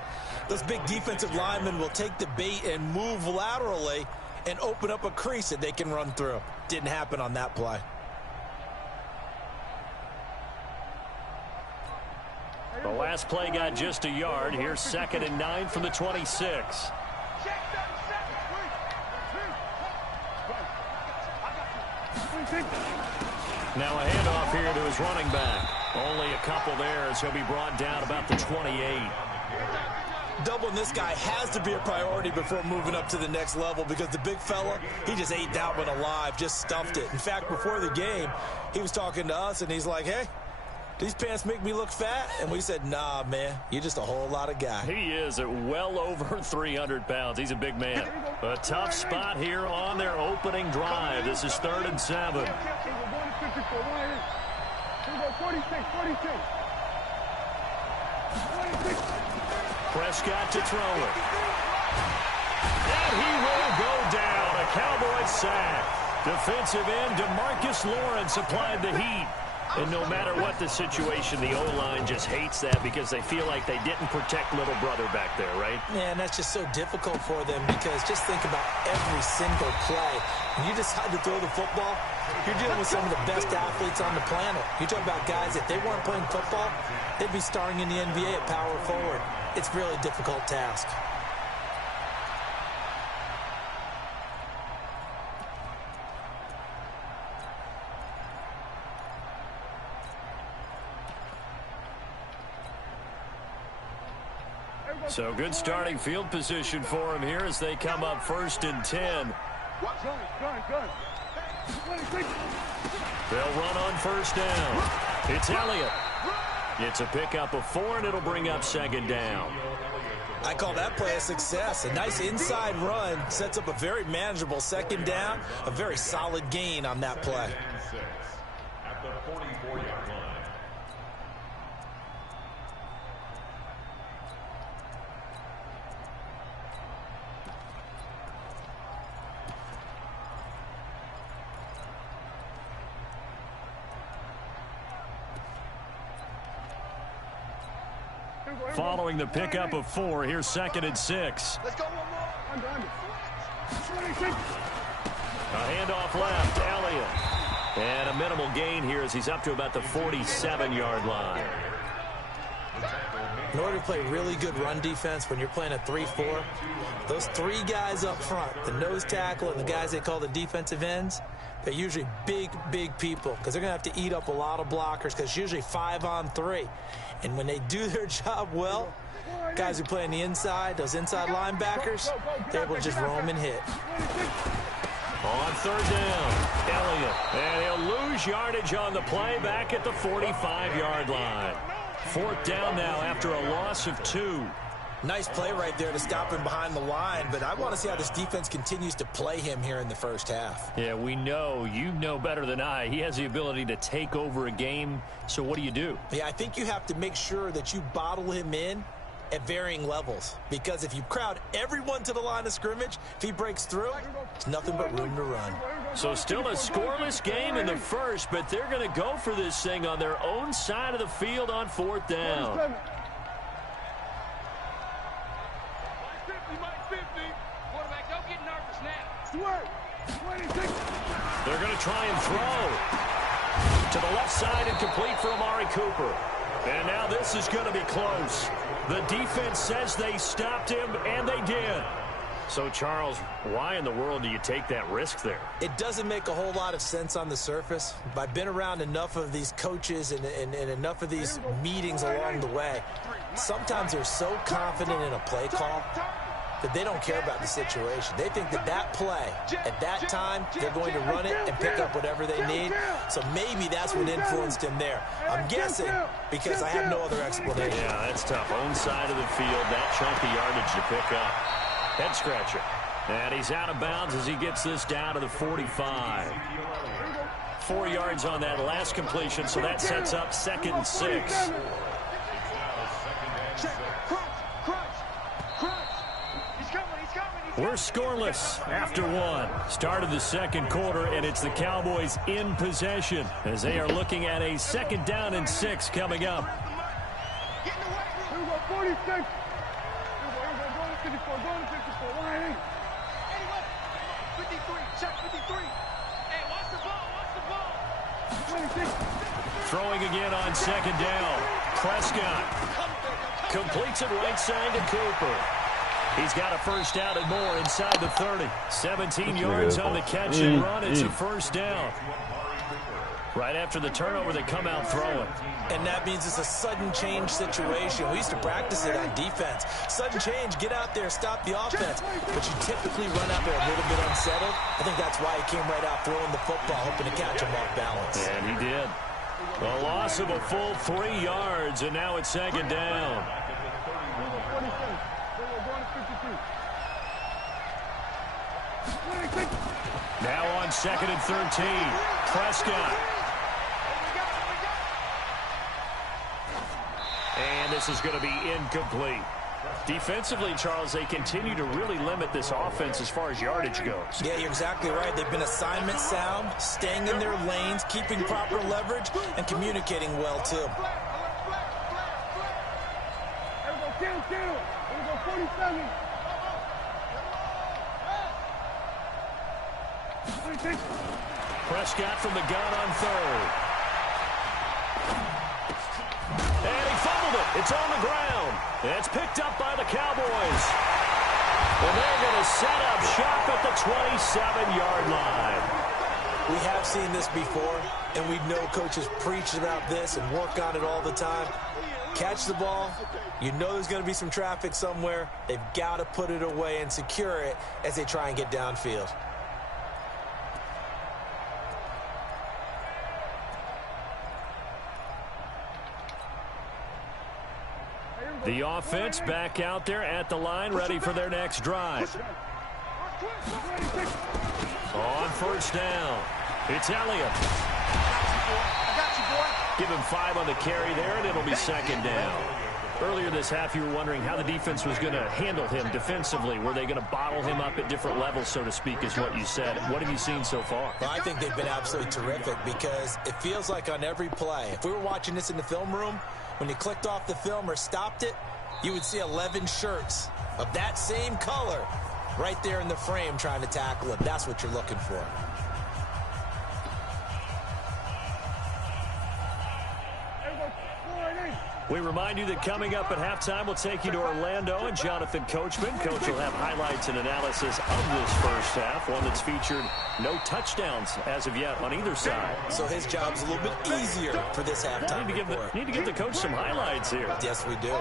those big defensive linemen will take the bait and move laterally and open up a crease that they can run through. Didn't happen on that play. The last play got just a yard. Here's 2nd and 9 from the 26. Now a handoff here to his running back. Only a couple there as he'll be brought down about the 28. Doubling this guy has to be a priority before moving up to the next level because the big fella, he just ate that one alive, just stuffed it. In fact, before the game, he was talking to us, and he's like, hey, these pants make me look fat? And we said, nah, man, you're just a whole lot of guy. He is at well over 300 pounds. He's a big man. A tough spot here on their opening drive. This is 3rd and 7. Prescott to throw it. And he will go down. A Cowboys sack. Defensive end DeMarcus Lawrence applied the heat. And no matter what the situation, the O-line just hates that because they feel like they didn't protect little brother back there, right? Man, that's just so difficult for them because just think about every single play. When you decide to throw the football, you're dealing with some of the best athletes on the planet. You're talking about guys, if they weren't playing football, they'd be starring in the NBA at power forward. It's really a difficult task. So good starting field position for him here as they come up 1st and 10. They'll run on 1st down. It's Elliott. It's a pickup of 4, and it'll bring up 2nd down. I call that play a success. A nice inside run sets up a very manageable 2nd down, a very solid gain on that play. At the 44-yard line. Following the pickup of 4, here's 2nd and 6. Let's go one more. Under. A handoff left, Elliott. And a minimal gain here as he's up to about the 47-yard line. In order to play really good run defense when you're playing a 3-4, those 3 guys up front, the nose tackle and the guys they call the defensive ends, they're usually big, big people because they're going to have to eat up a lot of blockers because it's usually 5-on-3. And when they do their job well, guys who play on the inside, those inside linebackers, they're able to just roam and hit. On third down, Elliott. And he'll lose yardage on the play back at the 45-yard line. Fourth down now after a loss of 2. Nice play right there to stop him behind the line, but I want to see how this defense continues to play him here in the first half. Yeah, we know. You know better than I. He has the ability to take over a game, so what do? Yeah, I think you have to make sure that you bottle him in at varying levels, because if you crowd everyone to the line of scrimmage, if he breaks through, it's nothing but room to run. So still a scoreless game in the first, but they're going to go for this thing on their own side of the field on fourth down. They're going to try and throw to the left side and complete for Amari Cooper. And now this is going to be close. The defense says they stopped him, and they did. So, Charles, why in the world do you take that risk there? It doesn't make a whole lot of sense on the surface. But I've been around enough of these coaches and enough of these meetings along the way. Sometimes they're so confident in a play call that they don't care about the situation. They think that that play, at that time, they're going to run it and pick up whatever they need. So maybe that's what influenced him there. I'm guessing because I have no other explanation. Yeah, that's tough. Own side of the field, that chunky yardage to pick up. Head scratcher. And he's out of bounds as he gets this down to the 45. 4 yards on that last completion, so that sets up 2nd and 6. We're scoreless after 1. Start of the second quarter, and it's the Cowboys in possession as they are looking at a 2nd down and 6 coming up. Here we go, 46. Here we go, 54, going to 54. Line 53, check 53. Hey, watch the ball, 26. Throwing again on 2nd down. Prescott completes it right side to Cooper. He's got a first down and more inside the 30. 17 yards on the catch and run. It's a first down. Right after the turnover, they come out throwing. And that means it's a sudden change situation. We used to practice it on defense. Sudden change, get out there, stop the offense. But you typically run out there a little bit unsettled. I think that's why he came right out throwing the football, hoping to catch him off balance. And he did. A loss of a full 3 yards, and now it's 2nd down. Now on 2nd and 13. Prescott. And this is going to be incomplete. Defensively, Charles, they continue to really limit this offense as far as yardage goes. Yeah, you're exactly right. They've been assignment sound, staying in their lanes, keeping proper leverage, and communicating well, too. There we go, There we go, 47. Prescott from the gun on 3rd. And he fumbled it. It's on the ground. And it's picked up by the Cowboys. And they're going to set up shop at the 27-yard line. We have seen this before, and we know coaches preach about this and work on it all the time. Catch the ball. You know there's going to be some traffic somewhere. They've got to put it away and secure it as they try and get downfield. The offense back out there at the line, ready for their next drive. On first down, it's Elliott. Give him 5 on the carry there, and it'll be 2nd down. Earlier this half, you were wondering how the defense was going to handle him defensively. Were they going to bottle him up at different levels, so to speak, is what you said. What have you seen so far? Well, I think they've been absolutely terrific because it feels like on every play, if we were watching this in the film room, when you clicked off the film or stopped it, you would see 11 shirts of that same color right there in the frame trying to tackle it. That's what you're looking for. We remind you that coming up at halftime, we'll take you to Orlando and Jonathan Coachman. Coach will have highlights and analysis of this first half, one that's featured no touchdowns as of yet on either side. So his job's a little bit easier for this halftime. Need to give the coach some highlights here. Yes, we do.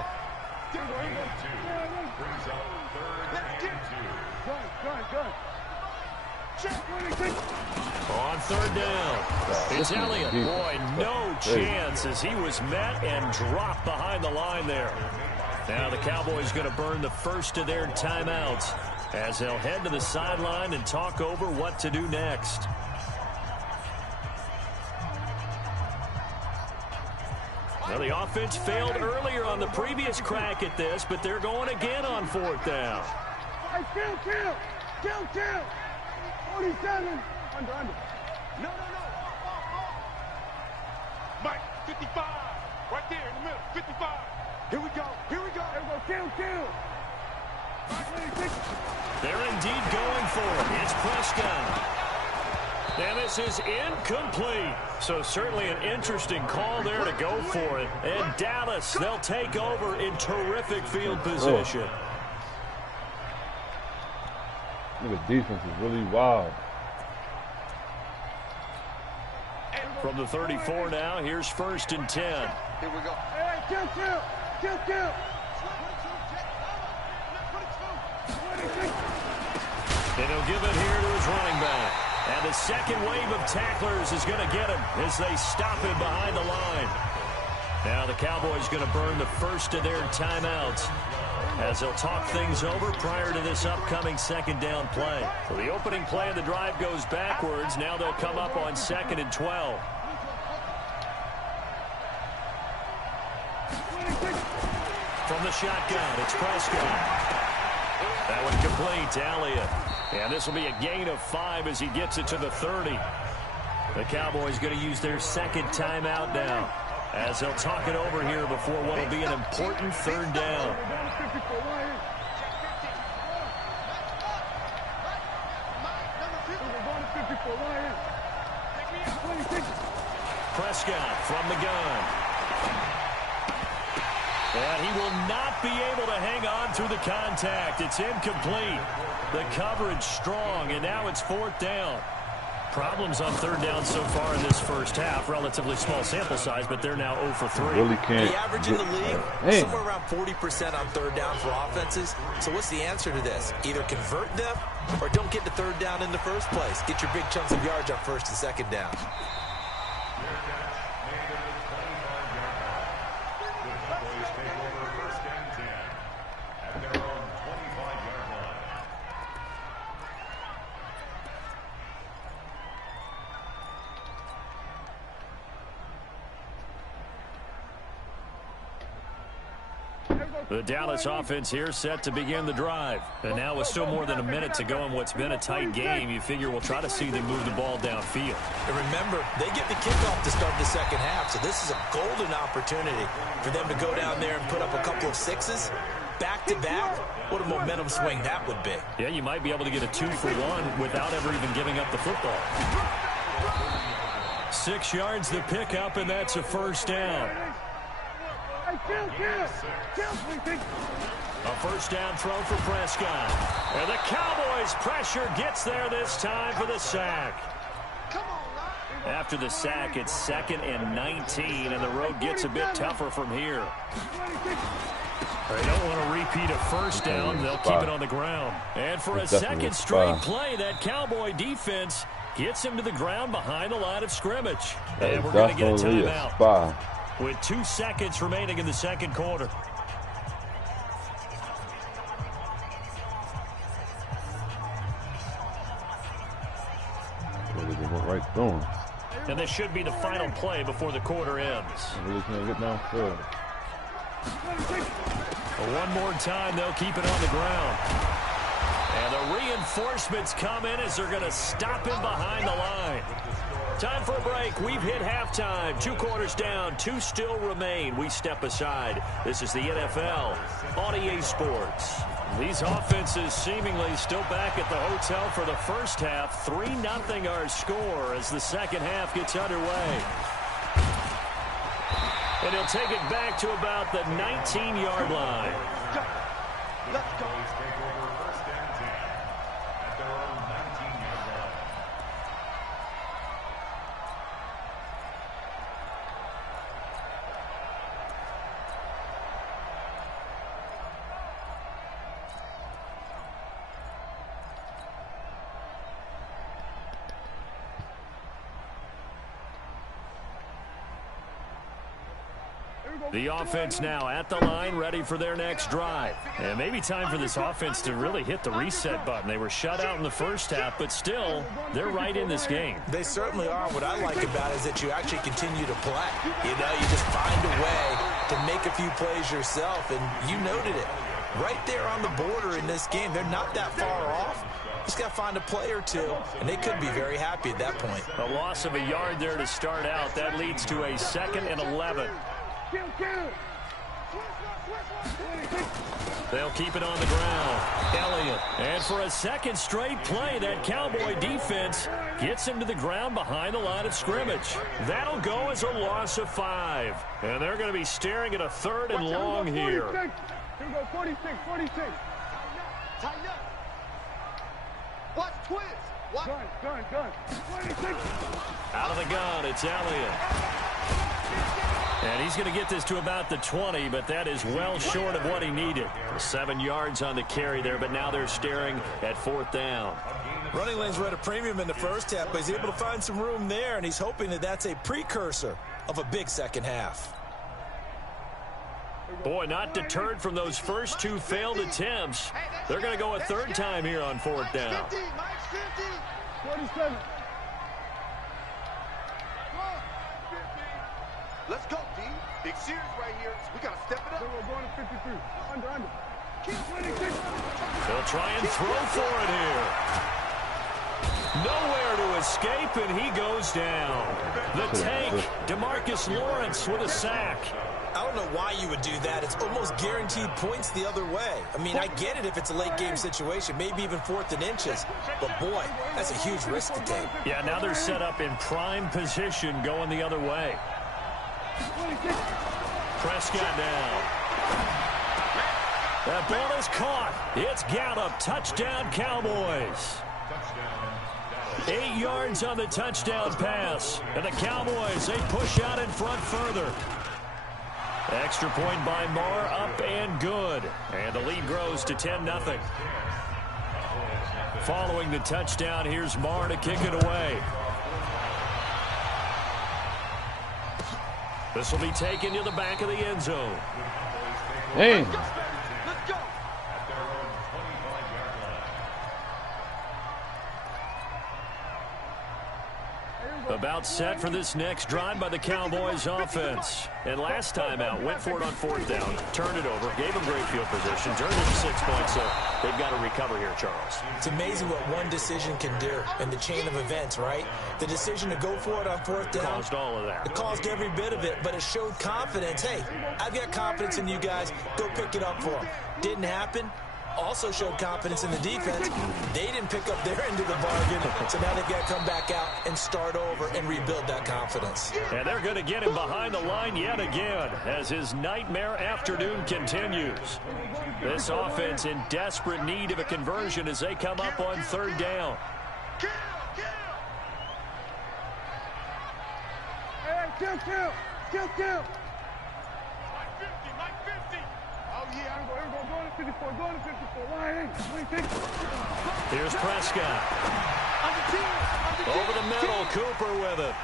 On third down, it's Elliott. Boy, no chance as he was met and dropped behind the line there. Now the Cowboys going to burn the first of their timeouts as they'll head to the sideline and talk over what to do next. Well, the offense failed earlier on the previous crack at this, but they're going again on fourth down. Kill. 47. Under. No. Mike, 55. Right there in the middle. 55. Here we go. Kill. They're indeed going for it. It's Prescott. And this is incomplete. So certainly an interesting call there to go for it. And Dallas, they'll take over in terrific field position. The defense is really wild. From the 34 now, here's 1st and 10. Here we go. Hey, kill. And he'll give it here to his running back. And the second wave of tacklers is going to get him as they stop him behind the line. Now the Cowboys going to burn the first of their timeouts as they'll talk things over prior to this upcoming second down play. So the opening play of the drive goes backwards. Now they'll come up on 2nd and 12. From the shotgun, it's Prescott. That one complete to Elliott. And this will be a gain of 5 as he gets it to the 30. The Cowboys going to use their second timeout now as they'll talk it over here before what will be an important third down. Prescott from the gun. And he will not be able to hang on through the contact. It's incomplete. The coverage strong, and now it's 4th down. Problems on third down so far in this first half. Relatively small sample size, but they're now 0 for 3. Really can't. The average in the league, somewhere around 40% on third down for offenses. So what's the answer to this? Either convert them or don't get to third down in the first place. Get your big chunks of yards on 1st and 2nd down. The Dallas offense here set to begin the drive. And now with still more than a minute to go in what's been a tight game, you figure we'll try to see them move the ball downfield. And remember, they get the kickoff to start the second half, so this is a golden opportunity for them to go down there and put up a couple of sixes. Back-to-back, what a momentum swing that would be. Yeah, you might be able to get a 2-for-1 without ever even giving up the football. 6 yards the pickup, and that's a first down. A first down throw for Prescott. And the Cowboys' pressure gets there this time for the sack. After the sack, it's 2nd and 19, and the road gets a bit tougher from here. They don't want to repeat a first down. They'll keep it on the ground. And for a second straight play, that Cowboy defense gets him to the ground behind the line of scrimmage. And we're going to get a timeout with 2 seconds remaining in the second quarter. Right through him. And this should be the final play before the quarter ends. Really can't get downfield. One more time, they'll keep it on the ground. And the reinforcements come in as they're going to stop him behind the line. Time for a break. We've hit halftime. 2 quarters down. 2 still remain. We step aside. This is the NFL on EA Sports. These offenses seemingly still back at the hotel for the first half. 3-0 our score as the second half gets underway. And he'll take it back to about the 19-yard line. Let's go. The offense now at the line, ready for their next drive. And maybe time for this offense to really hit the reset button. They were shut out in the first half, but still, they're right in this game. They certainly are. What I like about it is that you actually continue to play. You know, you just find a way to make a few plays yourself, and you noted it. Right there on the border in this game, they're not that far off. Just got to find a play or two, and they could be very happy at that point. A loss of a yard there to start out. That leads to a 2nd and 11. They'll keep it on the ground. Elliott. And for a second straight play, that Cowboy defense gets him to the ground behind the line of scrimmage. That'll go as a loss of 5. And they're going to be staring at a 3rd and long here. Here we go, 46, 46. Tighten up. Watch twist. Watch. Gun. 26. Out of the gun, it's Elliott. And he's going to get this to about the 20, but that is well short of what he needed. 7 yards on the carry there, but now they're staring at 4th down. Running lanes were at a premium in the first half, but he's able to find some room there, and he's hoping that that's a precursor of a big second half. Boy, not deterred from those first 2 failed attempts. They're going to go a 3rd time here on 4th down. 50, Mike, 50. 47. Let's go, D. Big series right here. We got to step it up. We're going to 53. Under. Keep 26. They'll try and throw for it here. Nowhere to escape, and he goes down. The tank, DeMarcus Lawrence with a sack. I don't know why you would do that. It's almost guaranteed points the other way. I mean, I get it if it's a late-game situation, maybe even 4th and inches. But, boy, that's a huge risk to take. Yeah, now they're set up in prime position going the other way. Prescott down. That ball is caught. It's Gallup. Touchdown, Cowboys. 8 yards on the touchdown pass. And the Cowboys, they push out in front further. Extra point by Marr, up and good. And the lead grows to 10-0. Following the touchdown, here's Marr to kick it away. This will be taken to the back of the end zone. Hey. Let's go. About set for this next drive by the Cowboys offense. And last time out, went for it on 4th down, turned it over, gave them great field position, turned it to 6 points, so they've got to recover here, Charles. It's amazing what one decision can do in the chain of events, right? The decision to go for it on 4th down. Caused all of that. It caused every bit of it, but it showed confidence. Hey, I've got confidence in you guys. Go pick it up for them. Didn't happen. Also showed confidence in the defense. They didn't pick up their end of the bargain, so now they've got to come back out and start over and rebuild that confidence. And they're going to get him behind the line yet again as his nightmare afternoon continues. This offense in desperate need of a conversion as they come up on 3rd down. Kill. Mike 50. Oh, yeah, I'm going to 54. Going to 54. Line 26. Here's Prescott. Over the middle, Cooper with it.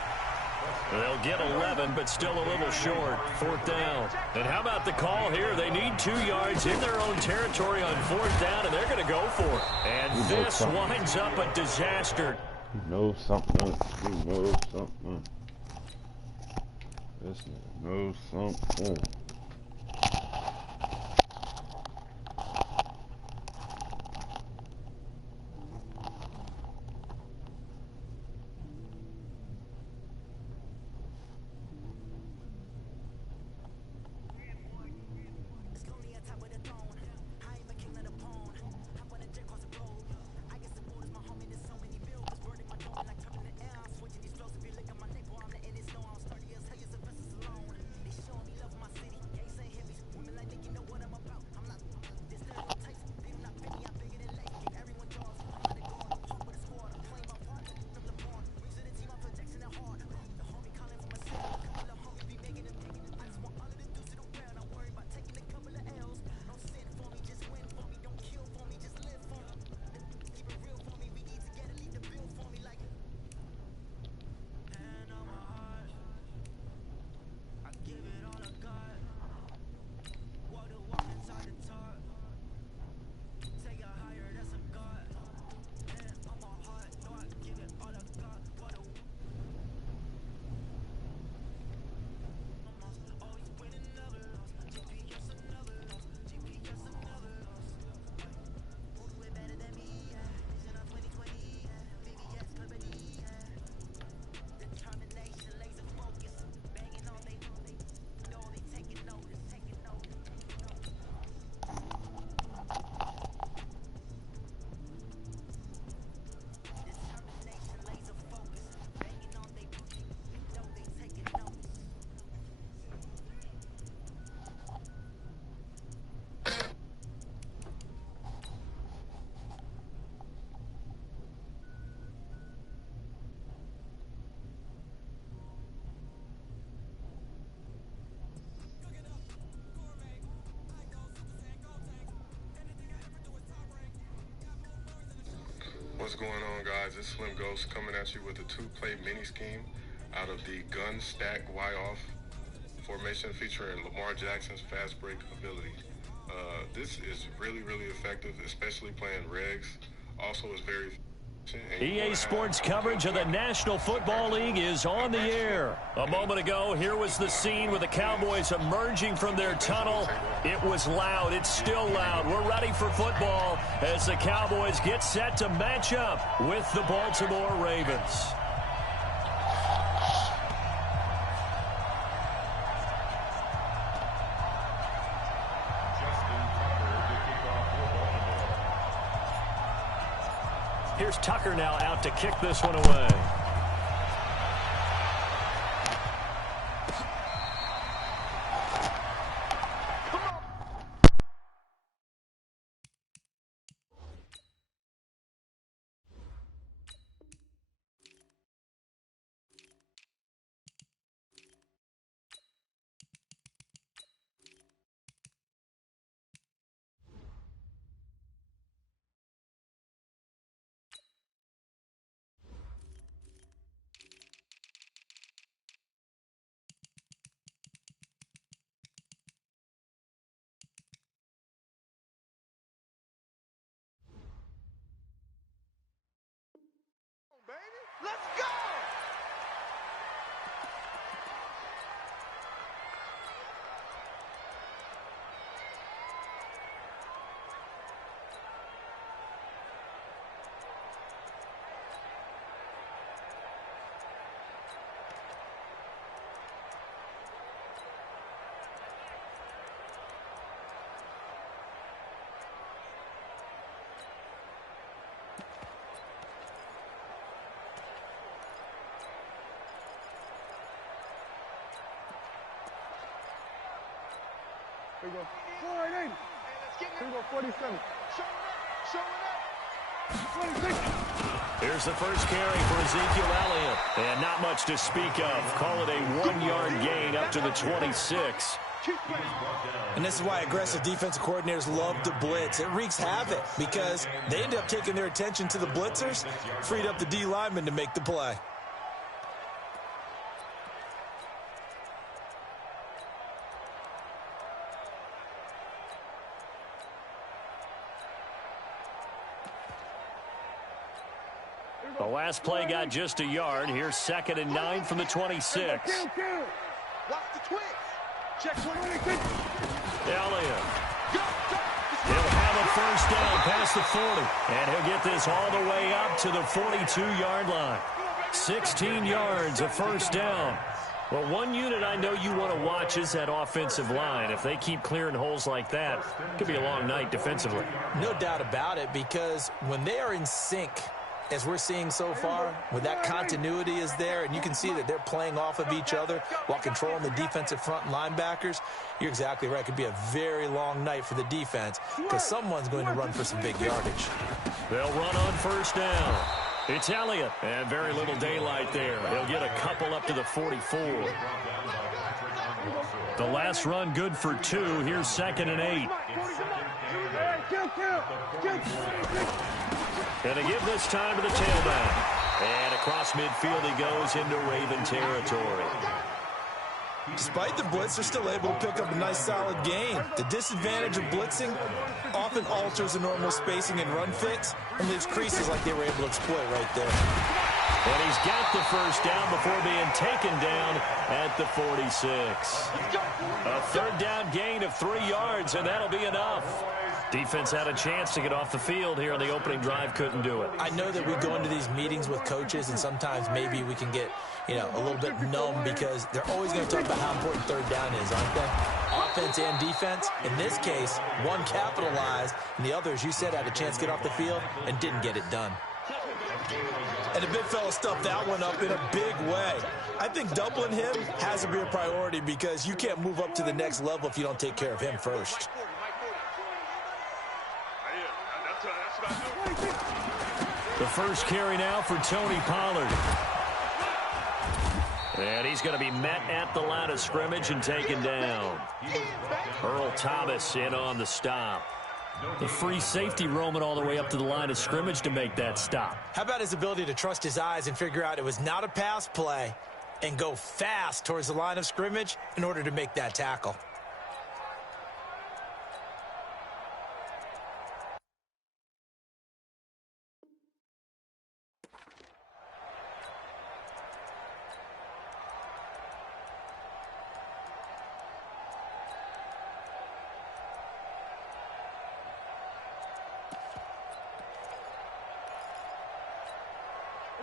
They'll get 11, but still a little short. 4th down. And how about the call here? They need 2 yards in their own territory on 4th down, and they're going to go for it. And this winds up a disaster. You know something. You know something. This nigga knows something. going on, guys? It's Slim Ghost coming at you with a two-play mini scheme out of the gun stack Y-off formation featuring Lamar Jackson's fast break ability. This is really, really effective, especially playing regs. Also, is very EA Sports coverage of the National Football League is on the air. A moment ago, here was the scene with the Cowboys emerging from their tunnel. It was loud. It's still loud. We're ready for football as the Cowboys get set to match up with the Baltimore Ravens. Here's Tucker now out to kick this one away. Let's go! Here we go. 480. Here we go. 47. Showing up. 26. Here's the first carry for Ezekiel Elliott. And not much to speak of. Call it a 1-yard gain up to the 26. And this is why aggressive defensive coordinators love to blitz. It wreaks havoc because they end up taking their attention to the blitzers, freed up the D lineman to make the play. The last play got just a yard. Here's 2nd and 9 from the 26. Watch the twitch. Check 26. Elliott. He'll have a first down past the 40. And he'll get this all the way up to the 42-yard line. 16 yards, a first down. Well, one unit I know you want to watch is that offensive line. If they keep clearing holes like that, it could be a long night defensively. No doubt about it, because when they are in sync, as we're seeing so far, when that continuity is there and you can see that they're playing off of each other while controlling the defensive front linebackers, you're exactly right. It could be a very long night for the defense because someone's going to run for some big yardage. They'll run on first down. It's Elliott, and very little daylight there. He'll get a couple up to the 44. The last run good for 2. Here's 2nd and 8. Gonna give this time to the tailback. And across midfield he goes into Raven territory. Despite the blitz, they're still able to pick up a nice solid gain. The disadvantage of blitzing often alters the normal spacing and run fits and leaves creases like they were able to exploit right there. And he's got the first down before being taken down at the 46. A 3rd down gain of 3 yards, and that'll be enough. Defense had a chance to get off the field here on the opening drive, couldn't do it. I know that we go into these meetings with coaches, and sometimes maybe we can get, a little bit numb because they're always going to talk about how important 3rd down is, aren't they? Offense and defense. In this case, one capitalized, and the other, as you said, had a chance to get off the field and didn't get it done. And the big fella stuffed that one up in a big way. I think doubling him has to be a priority because you can't move up to the next level if you don't take care of him first. The first carry now for Tony Pollard. And he's going to be met at the line of scrimmage and taken down. Earl Thomas in on the stop. The free safety roaming all the way up to the line of scrimmage to make that stop. How about his ability to trust his eyes and figure out it was not a pass play and go fast towards the line of scrimmage in order to make that tackle?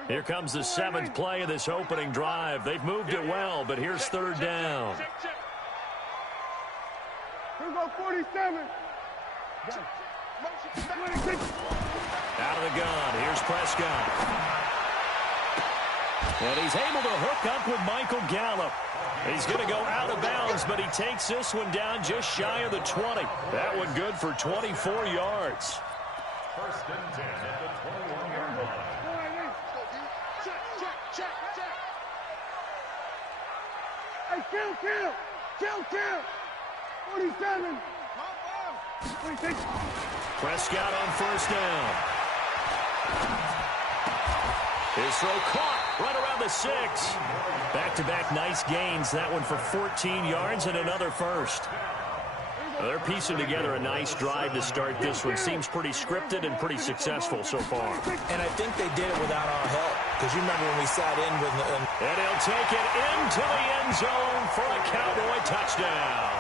Here comes the 7th play of this opening drive. They've moved it well, but here's 3rd down. Here we go, 47. Out of the gun. Here's Prescott. And he's able to hook up with Michael Gallup. He's going to go out of bounds, but he takes this one down just shy of the 20. That one good for 24 yards. 1st and 10 at the 21-yard line. Hey, kill. 47. 26. Prescott on 1st down. His throw caught right around the 6. Back-to-back nice gains. That one for 14 yards and another first. They're piecing together a nice drive to start this one. Seems pretty scripted and pretty successful so far. And I think they did it without our help. Because you remember when we sat in with and he'll take it into the end zone for a Cowboy touchdown.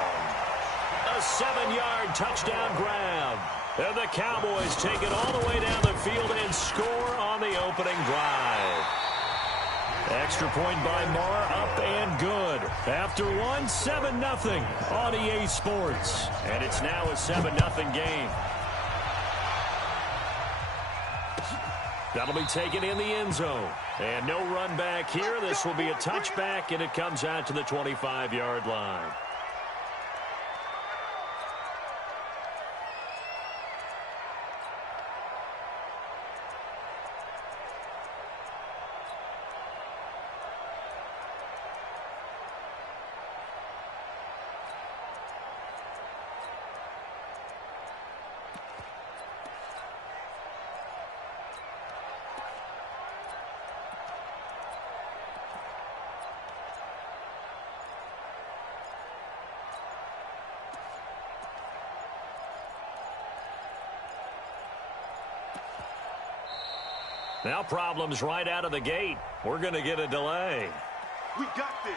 A 7-yard touchdown grab. And the Cowboys take it all the way down the field and score on the opening drive. Extra point by Marr, up and good. After one, 7-0 on EA Sports. And it's now a 7-0 game. That'll be taken in the end zone. And no run back here. This will be a touchback, and it comes out to the 25-yard line. Now problems right out of the gate. We're going to get a delay. We got this.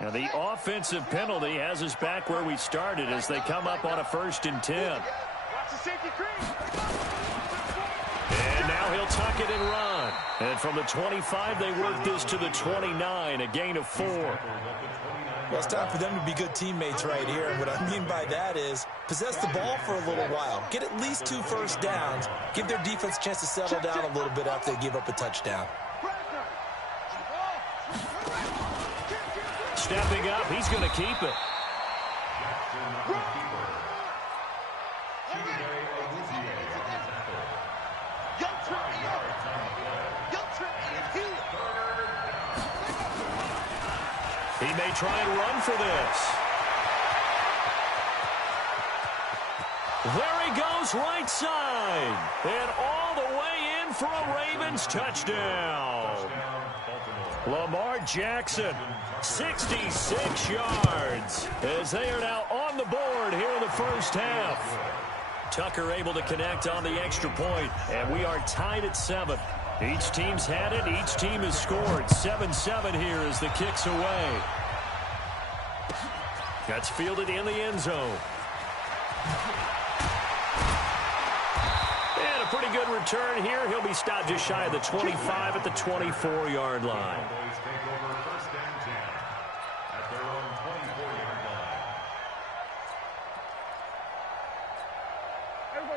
Now the offensive penalty has us back where we started as they come up on a 1st and 10. And now he'll tuck it and run. And from the 25, they work this to the 29, a gain of 4. Well, it's time for them to be good teammates right here. And what I mean by that is possess the ball for a little while. Get at least 2 first downs. Give their defense a chance to settle down a little bit after they give up a touchdown. Stepping up, he's going to keep it. He may try and run for this. There he goes, right side. And all the way in for a Ravens touchdown. Lamar Jackson, 66 yards, as they are now on the board here in the first half. Tucker able to connect on the extra point, and we are tied at 7. Each team's had it. Each team has scored. 7-7 here as the kick's away. That's fielded in the end zone. And a pretty good return here. He'll be stopped just shy of the 25 at the 24-yard line.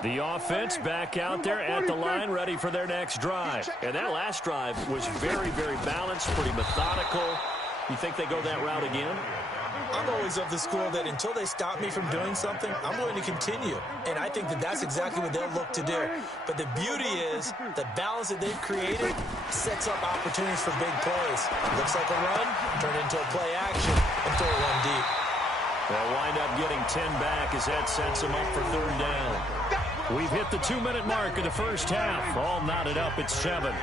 The offense back out there at the line, ready for their next drive. And that last drive was very, very balanced, pretty methodical. You think they go that route again? I'm always of the school that until they stop me from doing something, I'm going to continue. And I think that that's exactly what they'll look to do. But the beauty is the balance that they've created sets up opportunities for big plays. Looks like a run, turn into a play action, and throw one deep. They'll wind up getting 10 back as that sets them up for third down. We've hit the 2-minute mark of the first half. All knotted up at 7.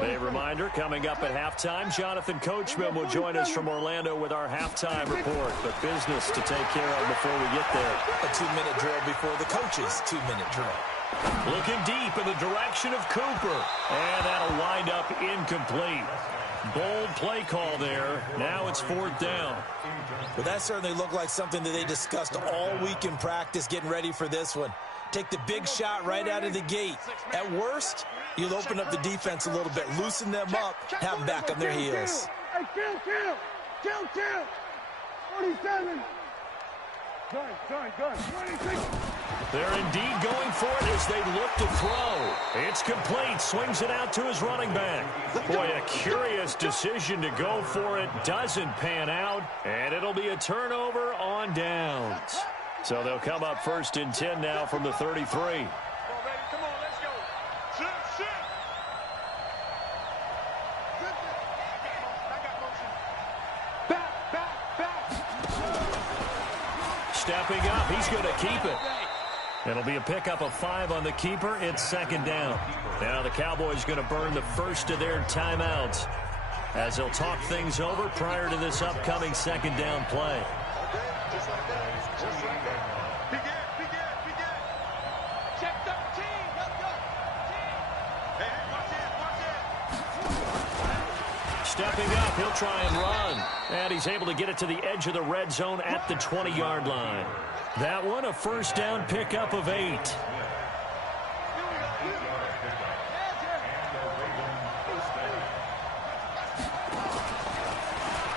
A reminder, coming up at halftime, Jonathan Coachman will join us from Orlando with our halftime report. But business to take care of before we get there. A 2-minute drill before the coach's 2-minute drill. Looking deep in the direction of Cooper. And that'll wind up incomplete. Bold play call there. Now it's 4th down. Well, that certainly looked like something that they discussed all week in practice getting ready for this one. Take the big shot right out of the gate. At worst, you'll open up the defense a little bit, loosen them up, have them back on their heels. Hey, kill. 47. Done. 26. They're indeed going for it as they look to throw. It's complete. Swings it out to his running back. Boy, a curious decision to go for it. Doesn't pan out. And it'll be a turnover on downs. So they'll come up 1st and 10 now from the 33. Come on, let's go. Sit. Back. Stepping up, he's going to keep it. It'll be a pickup of 5 on the keeper. It's 2nd down. Now the Cowboys going to burn the first of their timeouts as they'll talk things over prior to this upcoming 2nd down play. Just like that. Begin. Check 13. Let's go. Hey, watch it. Stepping up, he'll try and run. And he's able to get it to the edge of the red zone at the 20-yard line. That one, a 1st down pickup of 8.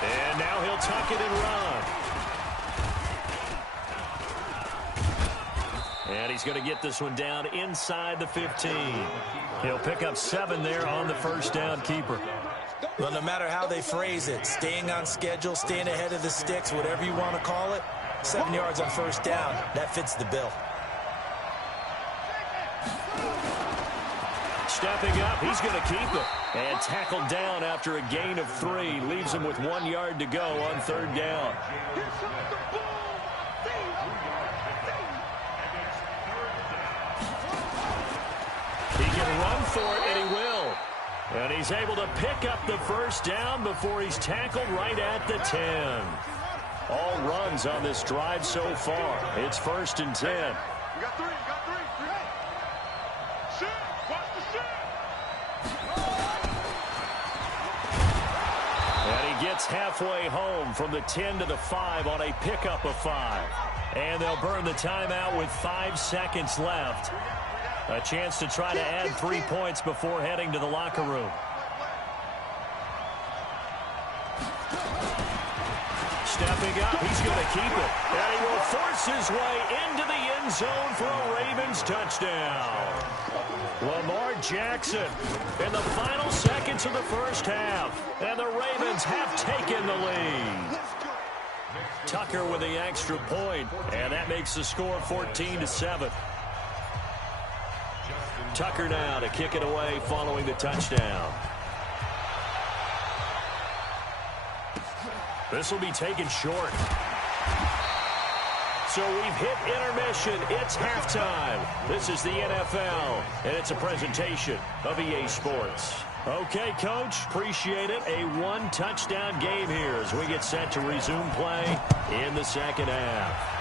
And now he'll tuck it and run. And he's going to get this one down inside the 15. He'll pick up 7 there on the 1st down keeper. Well, no matter how they phrase it, staying on schedule, staying ahead of the sticks, whatever you want to call it, 7 yards on 1st down, that fits the bill. Stepping up, he's going to keep it. And tackled down after a gain of 3. Leaves him with 1 yard to go on 3rd down. He can run for it, and he will. And he's able to pick up the 1st down before he's tackled right at the 10. All runs on this drive so far. It's 1st and 10. You got 3. Shit. Watch the shit. And he gets halfway home from the 10 to the 5 on a pickup of 5. And they'll burn the timeout with 5 seconds left. A chance to try to add 3 points before heading to the locker room. Stepping up, he's going to keep it. And he will force his way into the end zone for a Ravens touchdown. Lamar Jackson in the final seconds of the first half. And the Ravens have taken the lead. Tucker with the extra point, and that makes the score 14-7. Tucker now to kick it away following the touchdown. This will be taken short. So we've hit intermission. It's halftime. This is the NFL, and it's a presentation of EA Sports. Okay, Coach, appreciate it. A 1-touchdown game here as we get set to resume play in the second half.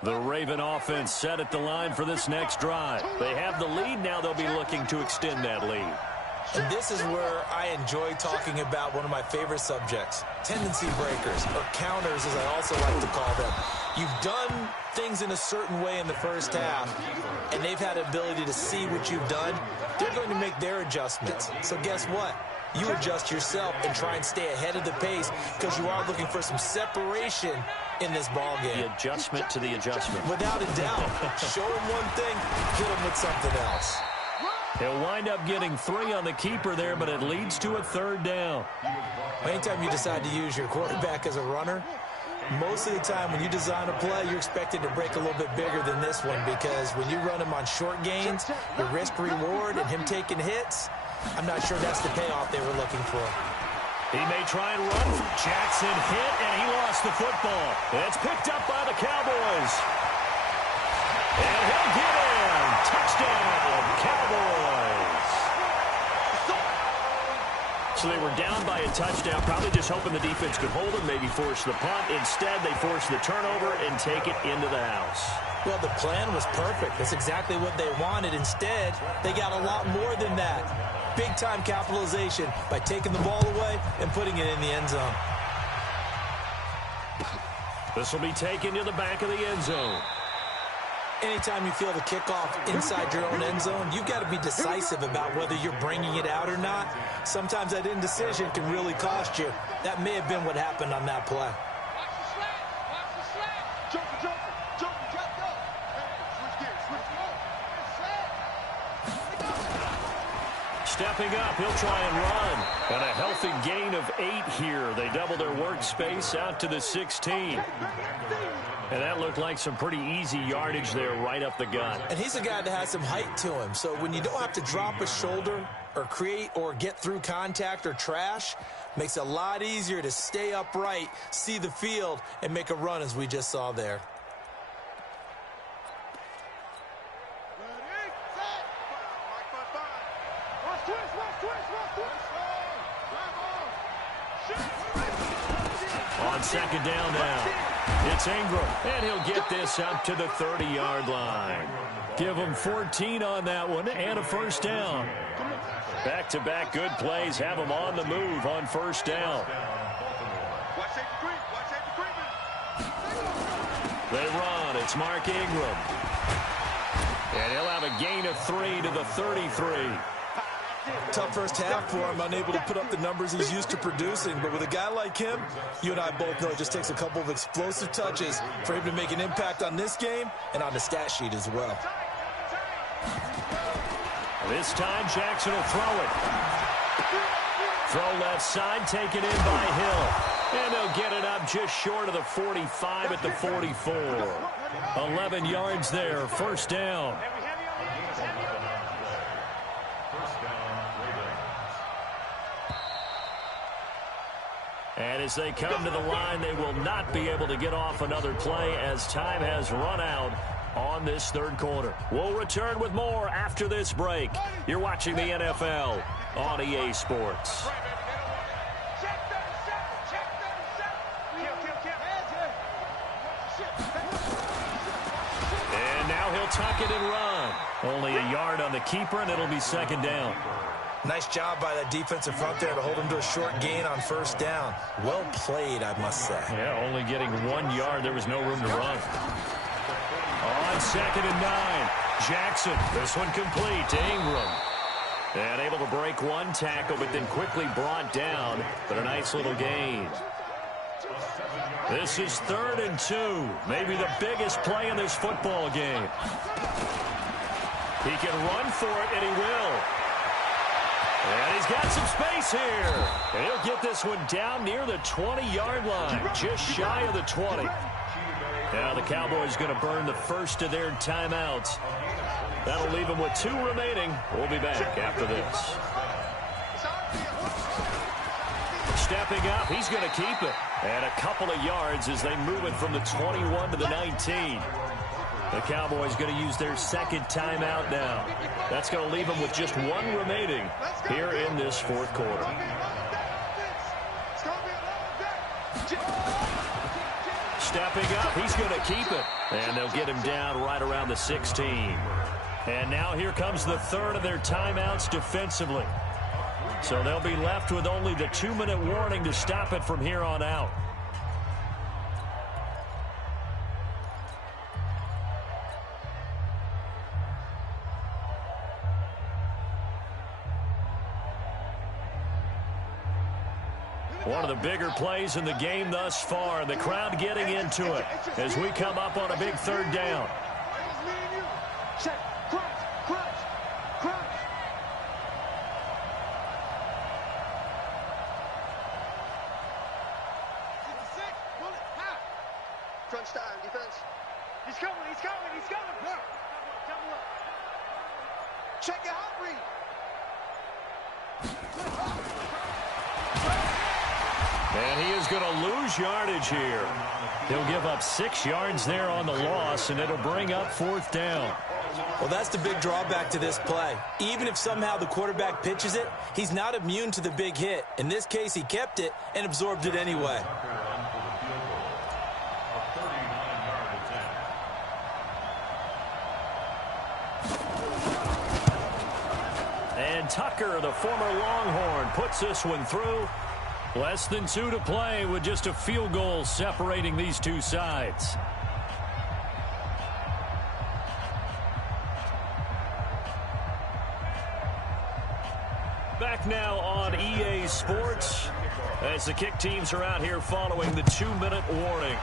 The Raven offense set at the line for this next drive. They have the lead. Now they'll be looking to extend that lead. And this is where I enjoy talking about one of my favorite subjects, tendency breakers, or counters as I also like to call them. You've done things in a certain way in the first half, and they've had the ability to see what you've done. They're going to make their adjustments. So guess what? You adjust yourself and try and stay ahead of the pace because you are looking for some separation in this ball game. The adjustment to the adjustment. Without a doubt. Show him one thing, hit him with something else. He'll wind up getting 3 on the keeper there, but it leads to a 3rd down. Anytime you decide to use your quarterback as a runner, most of the time when you design a play, you're expected to break a little bit bigger than this one because when you run him on short gains, the risk-reward and him taking hits, I'm not sure that's the payoff they were looking for. He may try and run. Jackson hit, and he lost the football. It's picked up by the Cowboys. And he'll get in. Touchdown, Cowboys. So they were down by a touchdown, probably just hoping the defense could hold them, maybe force the punt. Instead, they forced the turnover and take it into the house. Well, the plan was perfect. That's exactly what they wanted. Instead, they got a lot more than that. Big-time capitalization by taking the ball away and putting it in the end zone. This will be taken to the back of the end zone. Anytime you feel the kickoff inside your own end zone, you've got to be decisive about whether you're bringing it out or not. Sometimes that indecision can really cost you. That may have been what happened on that play. Stepping up, he'll try and run. And a healthy gain of 8 here. They double their workspace out to the 16. And that looked like some pretty easy yardage there right up the gut. And he's a guy that has some height to him. So when you don't have to drop a shoulder or create or get through contact or trash, makes it a lot easier to stay upright, see the field, and make a run as we just saw there. On 2nd down now, it's Ingram, and he'll get this up to the 30-yard line. Give him 14 on that one and a 1st down. Back-to-back good plays have him on the move on 1st down. They run. It's Mark Ingram. And he'll have a gain of 3 to the 33. Tough first half for him, unable to put up the numbers he's used to producing. But with a guy like him, you and I both know it just takes a couple of explosive touches for him to make an impact on this game and on the stat sheet as well. This time, Jackson will throw it. Throw left side, taken in by Hill. And they'll get it up just short of the 45 at the 44. 11 yards there, 1st down. And as they come to the line, they will not be able to get off another play as time has run out on this 3rd quarter. We'll return with more after this break. You're watching the NFL on EA Sports. And now he'll tuck it and run. Only a yard on the keeper, and it'll be 2nd down. Nice job by that defensive front there to hold him to a short gain on 1st down. Well played, I must say. Yeah, only getting 1 yard. There was no room to run. On 2nd and 9, Jackson. This one complete to Ingram. And able to break 1 tackle, but then quickly brought down. But a nice little gain. This is 3rd and 2. Maybe the biggest play in this football game. He can run for it, and he will. And he's got some space here. And he'll get this one down near the 20-yard line, just shy of the 20. Now the Cowboys going to burn the first of their timeouts. That'll leave them with 2 remaining. We'll be back after this. Stepping up, he's going to keep it. And a couple of yards as they move it from the 21 to the 19. The Cowboys going to use their 2nd timeout now. That's going to leave them with just 1 remaining here in this 4th quarter. Stepping up, he's going to keep it. And they'll get him down right around the 16. And now here comes the 3rd of their timeouts defensively. So they'll be left with only the 2-minute warning to stop it from here on out. One of the bigger plays in the game thus far. The crowd getting into it as we come up on a big third down. Check. Crunch. Crunch. Crunch. Crunch time, defense. He's coming. He's coming. He's coming. Look. Double up. Check your hot read. And he is going to lose yardage here. He'll give up 6 yards there on the loss, and it'll bring up 4th down. Well, that's the big drawback to this play. Even if somehow the quarterback pitches it, he's not immune to the big hit. In this case, he kept it and absorbed it anyway. And Tucker, the former Longhorn, puts this one through. Less than 2 to play with just a field goal separating these two sides. Back now on EA Sports as the kick teams are out here following the 2-minute warning.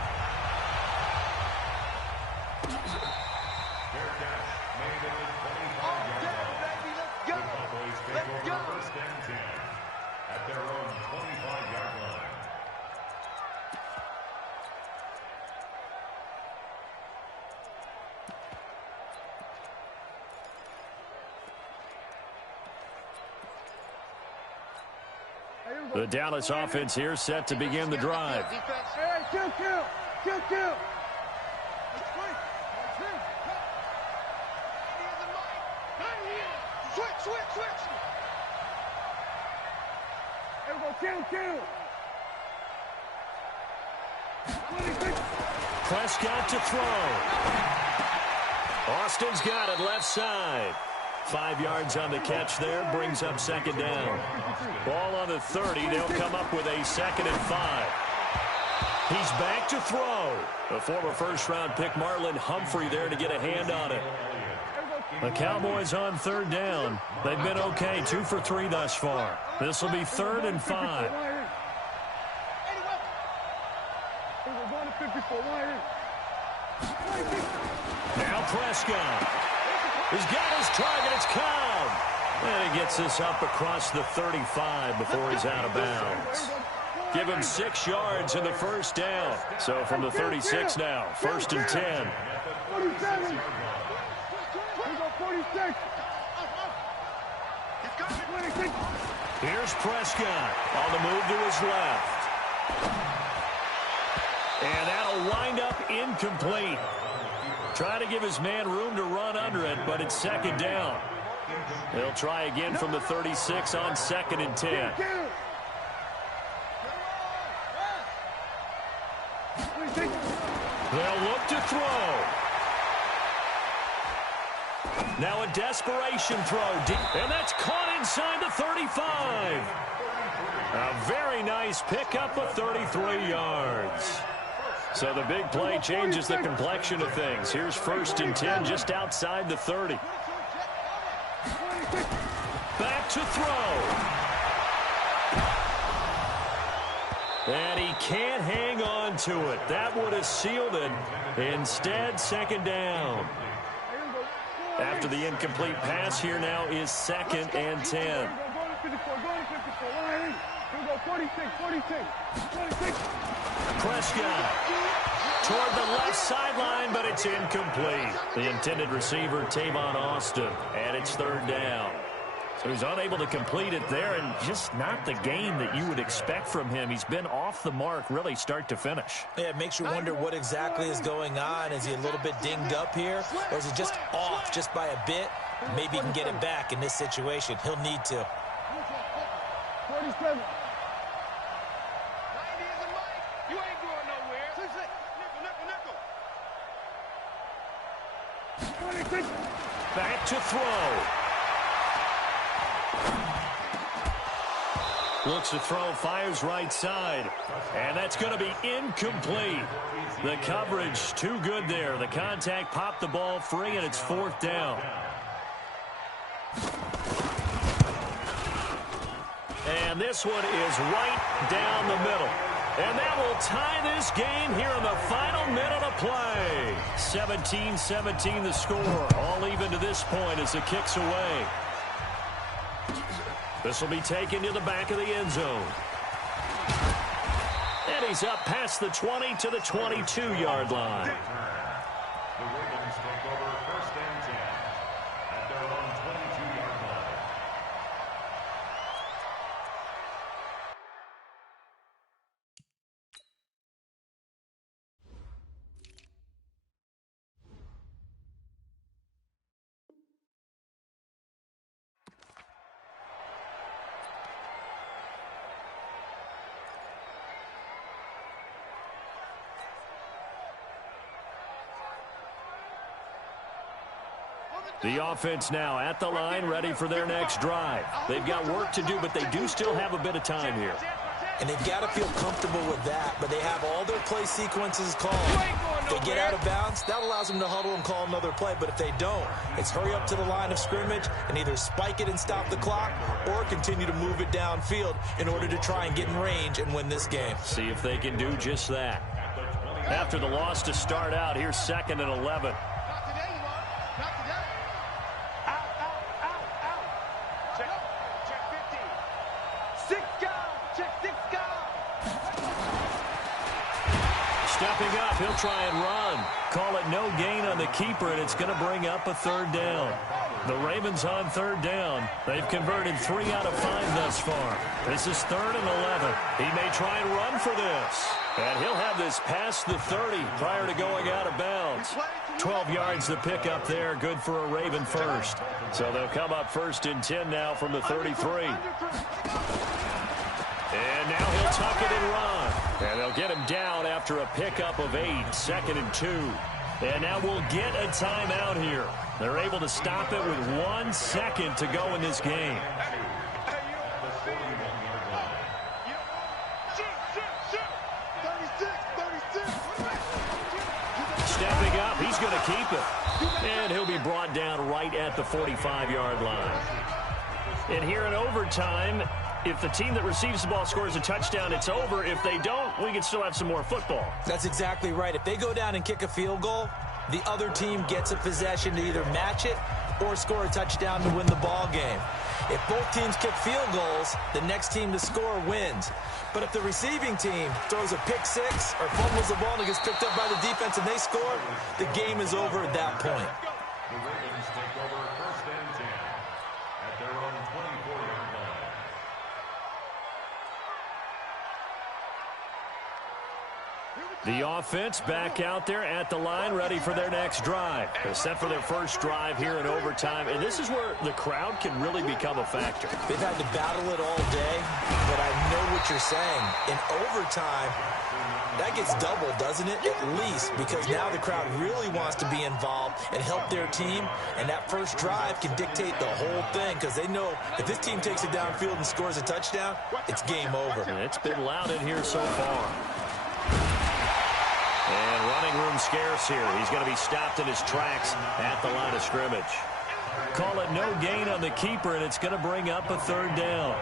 The Dallas offense here set to begin the drive. Hey, kill. Switch. Everybody kill. Prescott to throw. Austin's got it left side. 5 yards on the catch there, brings up 2nd down. Ball on the 30, they'll come up with a 2nd and 5. He's back to throw. The former first-round pick Marlon Humphrey there to get a hand on it. The Cowboys on 3rd down. They've been okay, 2 for 3 thus far. This will be 3rd and 5. Now Prescott. He's got his target. It's Cobb. And he gets this up across the 35 before he's out of bounds. Give him 6 yards in the first down. So from the 36 now, 1st and 10. 47. 46. Here's Prescott on the move to his left. And that'll wind up incomplete. Trying to give his man room to run under it, but it's 2nd down. They'll try again from the 36 on 2nd and 10. They'll look to throw. Now a desperation throw deep, and that's caught inside the 35. A very nice pickup of 33 yards. So the big play changes the complexion of things. Here's 1st and 10 just outside the 30. Back to throw. And he can't hang on to it. That would have sealed it. Instead, 2nd down. After the incomplete pass, here now is 2nd and 10. Prescott toward the left sideline, but it's incomplete. The intended receiver, Tavon Austin, and it's 3rd down. So he's unable to complete it there, and just not the game that you would expect from him. He's been off the mark, really, start to finish. Yeah, it makes you wonder what exactly is going on. Is he a little bit dinged up here, or is he just off just by a bit? Maybe he can get it back in this situation. He'll need to. 47. You ain't going nowhere. Nickel. Back to throw. Looks to throw, fires right side. And that's going to be incomplete. The coverage too good there. The contact popped the ball free, and it's 4th down. And this one is right down the middle. And that will tie this game here in the final minute of play. 17-17 the score. All even to this point as the kick's away. This will be taken to the back of the end zone. And he's up past the 20 to the 22-yard line. The Ravens take over 1st and 10 at their own 22-yard line. The offense now at the line, ready for their next drive. They've got work to do, but they do still have a bit of time here. And they've got to feel comfortable with that, but they have all their play sequences called. If they get out of bounds, that allows them to huddle and call another play, but if they don't, it's hurry up to the line of scrimmage and either spike it and stop the clock or continue to move it downfield in order to try and get in range and win this game. See if they can do just that. After the loss to start out, here's 2nd and 11. Stepping up, he'll try and run. Call it no gain on the keeper, and it's going to bring up a 3rd down. The Ravens on 3rd down. They've converted 3 out of 5 thus far. This is 3rd and 11. He may try and run for this. And he'll have this past the 30 prior to going out of bounds. 12 yards to pick up there, good for a Raven first. So they'll come up 1st and 10 now from the 33. And now he'll tuck it and run. And they'll get him down after a pickup of 8, 2nd and 2. And now we'll get a timeout here. They're able to stop it with 1 second to go in this game. Stepping up, he's going to keep it. And he'll be brought down right at the 45-yard line. And here in overtime, if the team that receives the ball scores a touchdown, it's over. If they don't, we can still have some more football. That's exactly right. If they go down and kick a field goal, the other team gets a possession to either match it or score a touchdown to win the ball game. If both teams kick field goals, the next team to score wins. But if the receiving team throws a pick six or fumbles the ball and it gets picked up by the defense and they score, the game is over at that point. The Ravens take over 1st and 10 at their own 24-yard line. The offense back out there at the line, ready for their next drive. They're set for their first drive here in overtime, and this is where the crowd can really become a factor. They've had to battle it all day, but I know what you're saying. In overtime, that gets doubled, doesn't it? At least, because now the crowd really wants to be involved and help their team, and that first drive can dictate the whole thing because they know if this team takes it downfield and scores a touchdown, it's game over. And it's been loud in here so far. And running room scarce here. He's going to be stopped in his tracks at the line of scrimmage. Call it no gain on the keeper, and it's going to bring up a 3rd down.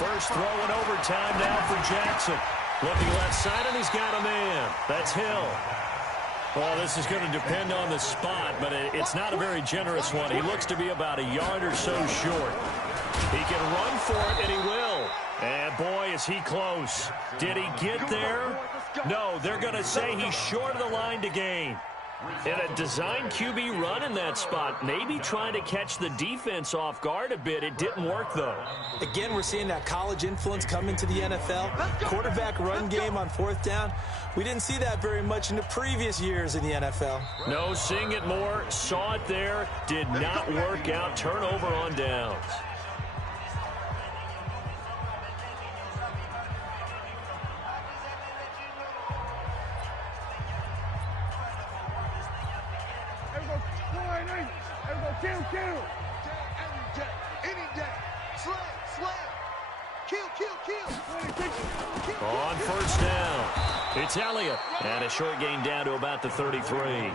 First throw in overtime now for Jackson. Looking left side, and he's got a man. That's Hill. Well, this is going to depend on the spot, but it's not a very generous one. He looks to be about a yard or so short. He can run for it, and he will. And, boy, is he close. Did he get there? No, they're going to say he's short of the line to gain. And a design QB run in that spot, maybe trying to catch the defense off guard a bit. It didn't work, though. Again, we're seeing that college influence come into the NFL. Quarterback run game on 4th down. We didn't see that very much in the previous years in the NFL. No, seeing it more. Saw it there. Did not work out. Turnover on downs. Kill. Day, every day, any day. Slam. Kill. On first down, it's Elliott. And a short gain down to about the 33.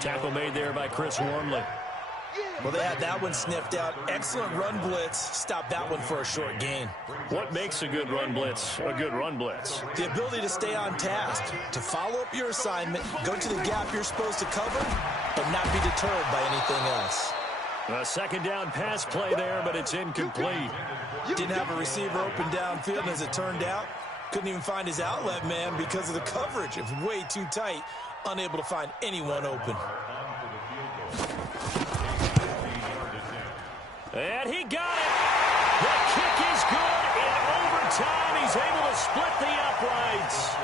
Tackle made there by Chris Wormley. Well, they had that one sniffed out. Excellent run blitz. Stop that one for a short gain. What makes a good run blitz a good run blitz? The ability to stay on task, to follow up your assignment, go to the gap you're supposed to cover, but not be deterred by anything else. A second down pass play there, but it's incomplete. Didn't have a receiver open downfield, and as it turned out, couldn't even find his outlet man because of the coverage. It was way too tight, unable to find anyone open. And he got it. The kick is good in overtime. He's able to split the uprights.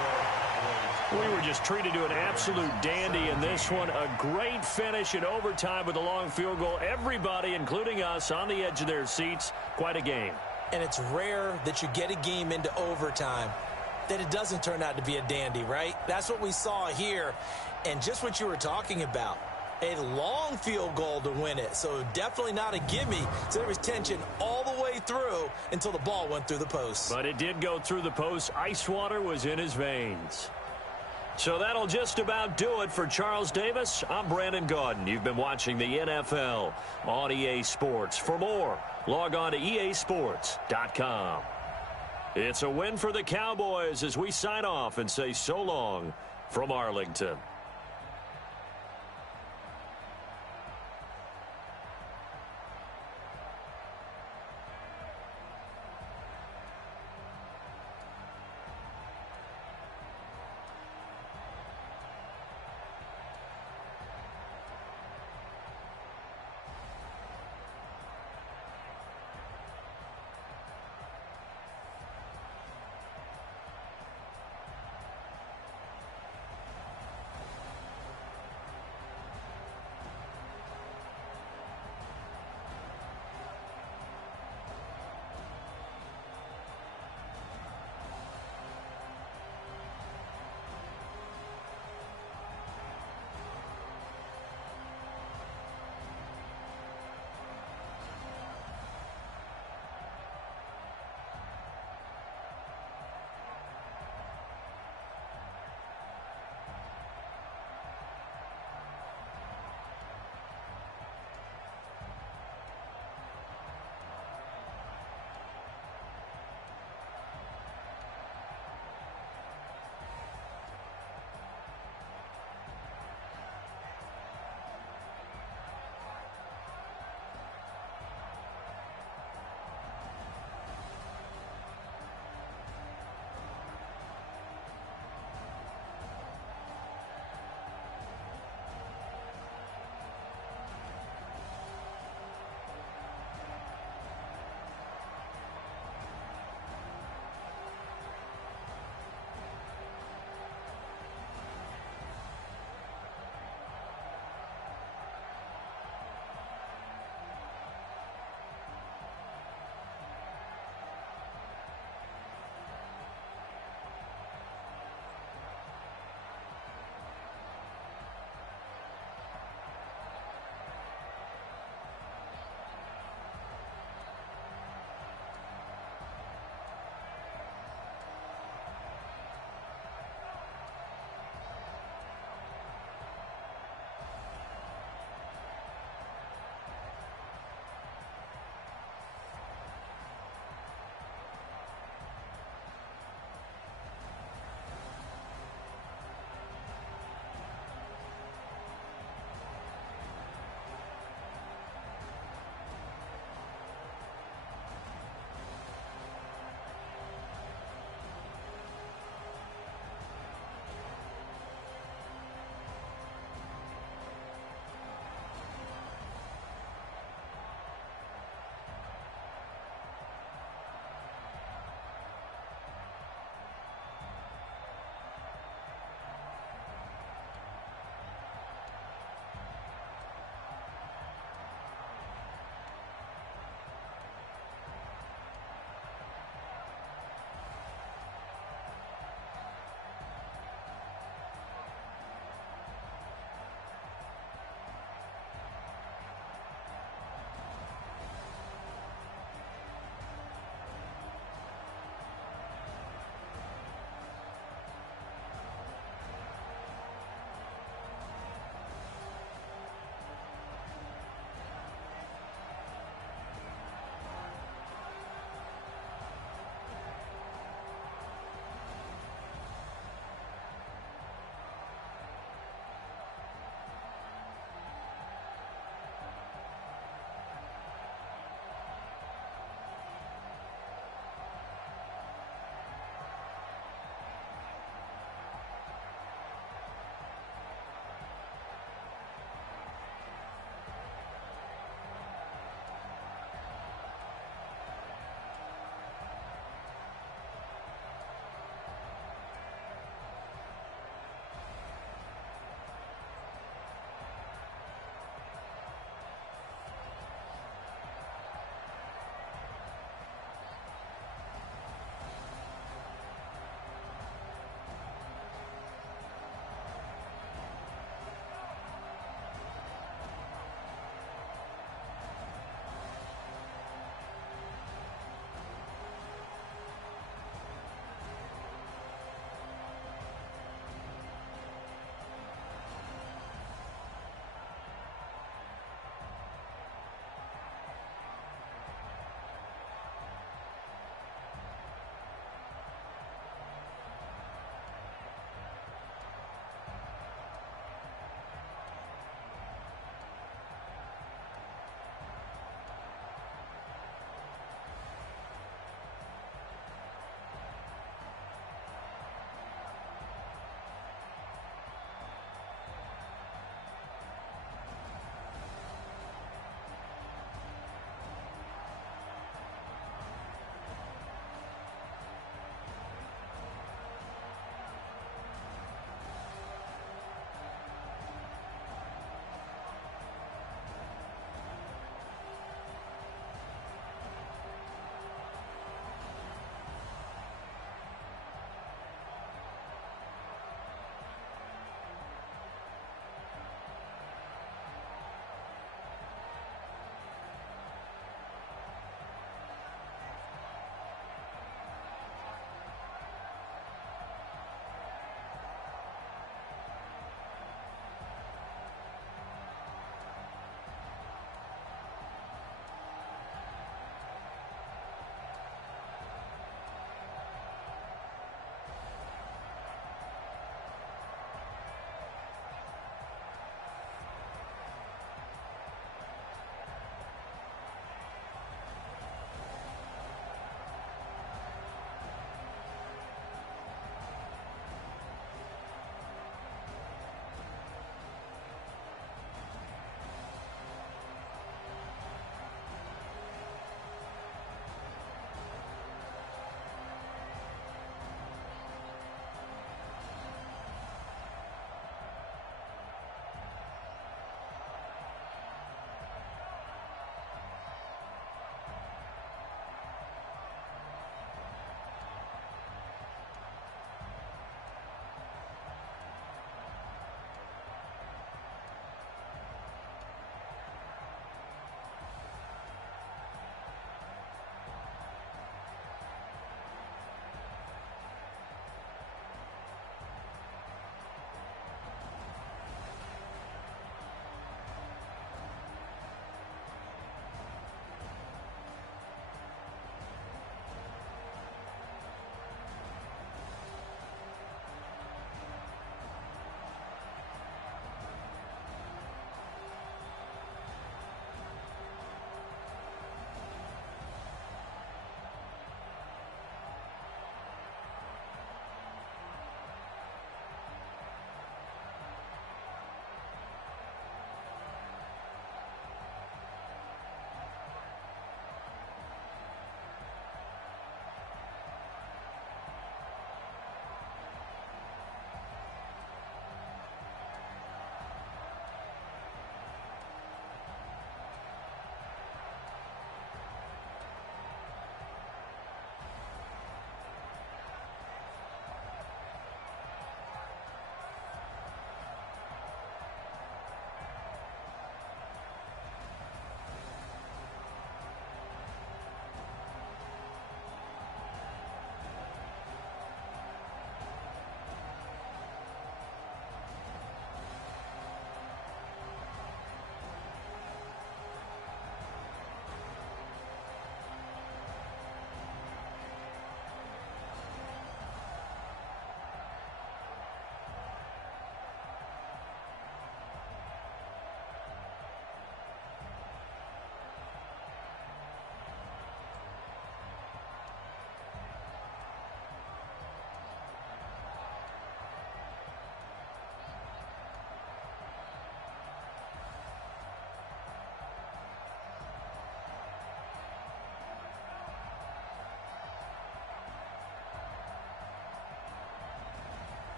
We were just treated to an absolute dandy in this one. A great finish in overtime with a long field goal. Everybody, including us, on the edge of their seats. Quite a game. And it's rare that you get a game into overtime that it doesn't turn out to be a dandy, right? That's what we saw here. And just what you were talking about. A long field goal to win it, so definitely not a gimme. So there was tension all the way through until the ball went through the post. But it did go through the post. Ice water was in his veins. So that'll just about do it for Charles Davis. I'm Brandon Gaudin. You've been watching the NFL on EA Sports. For more, log on to easports.com. It's a win for the Cowboys as we sign off and say so long from Arlington.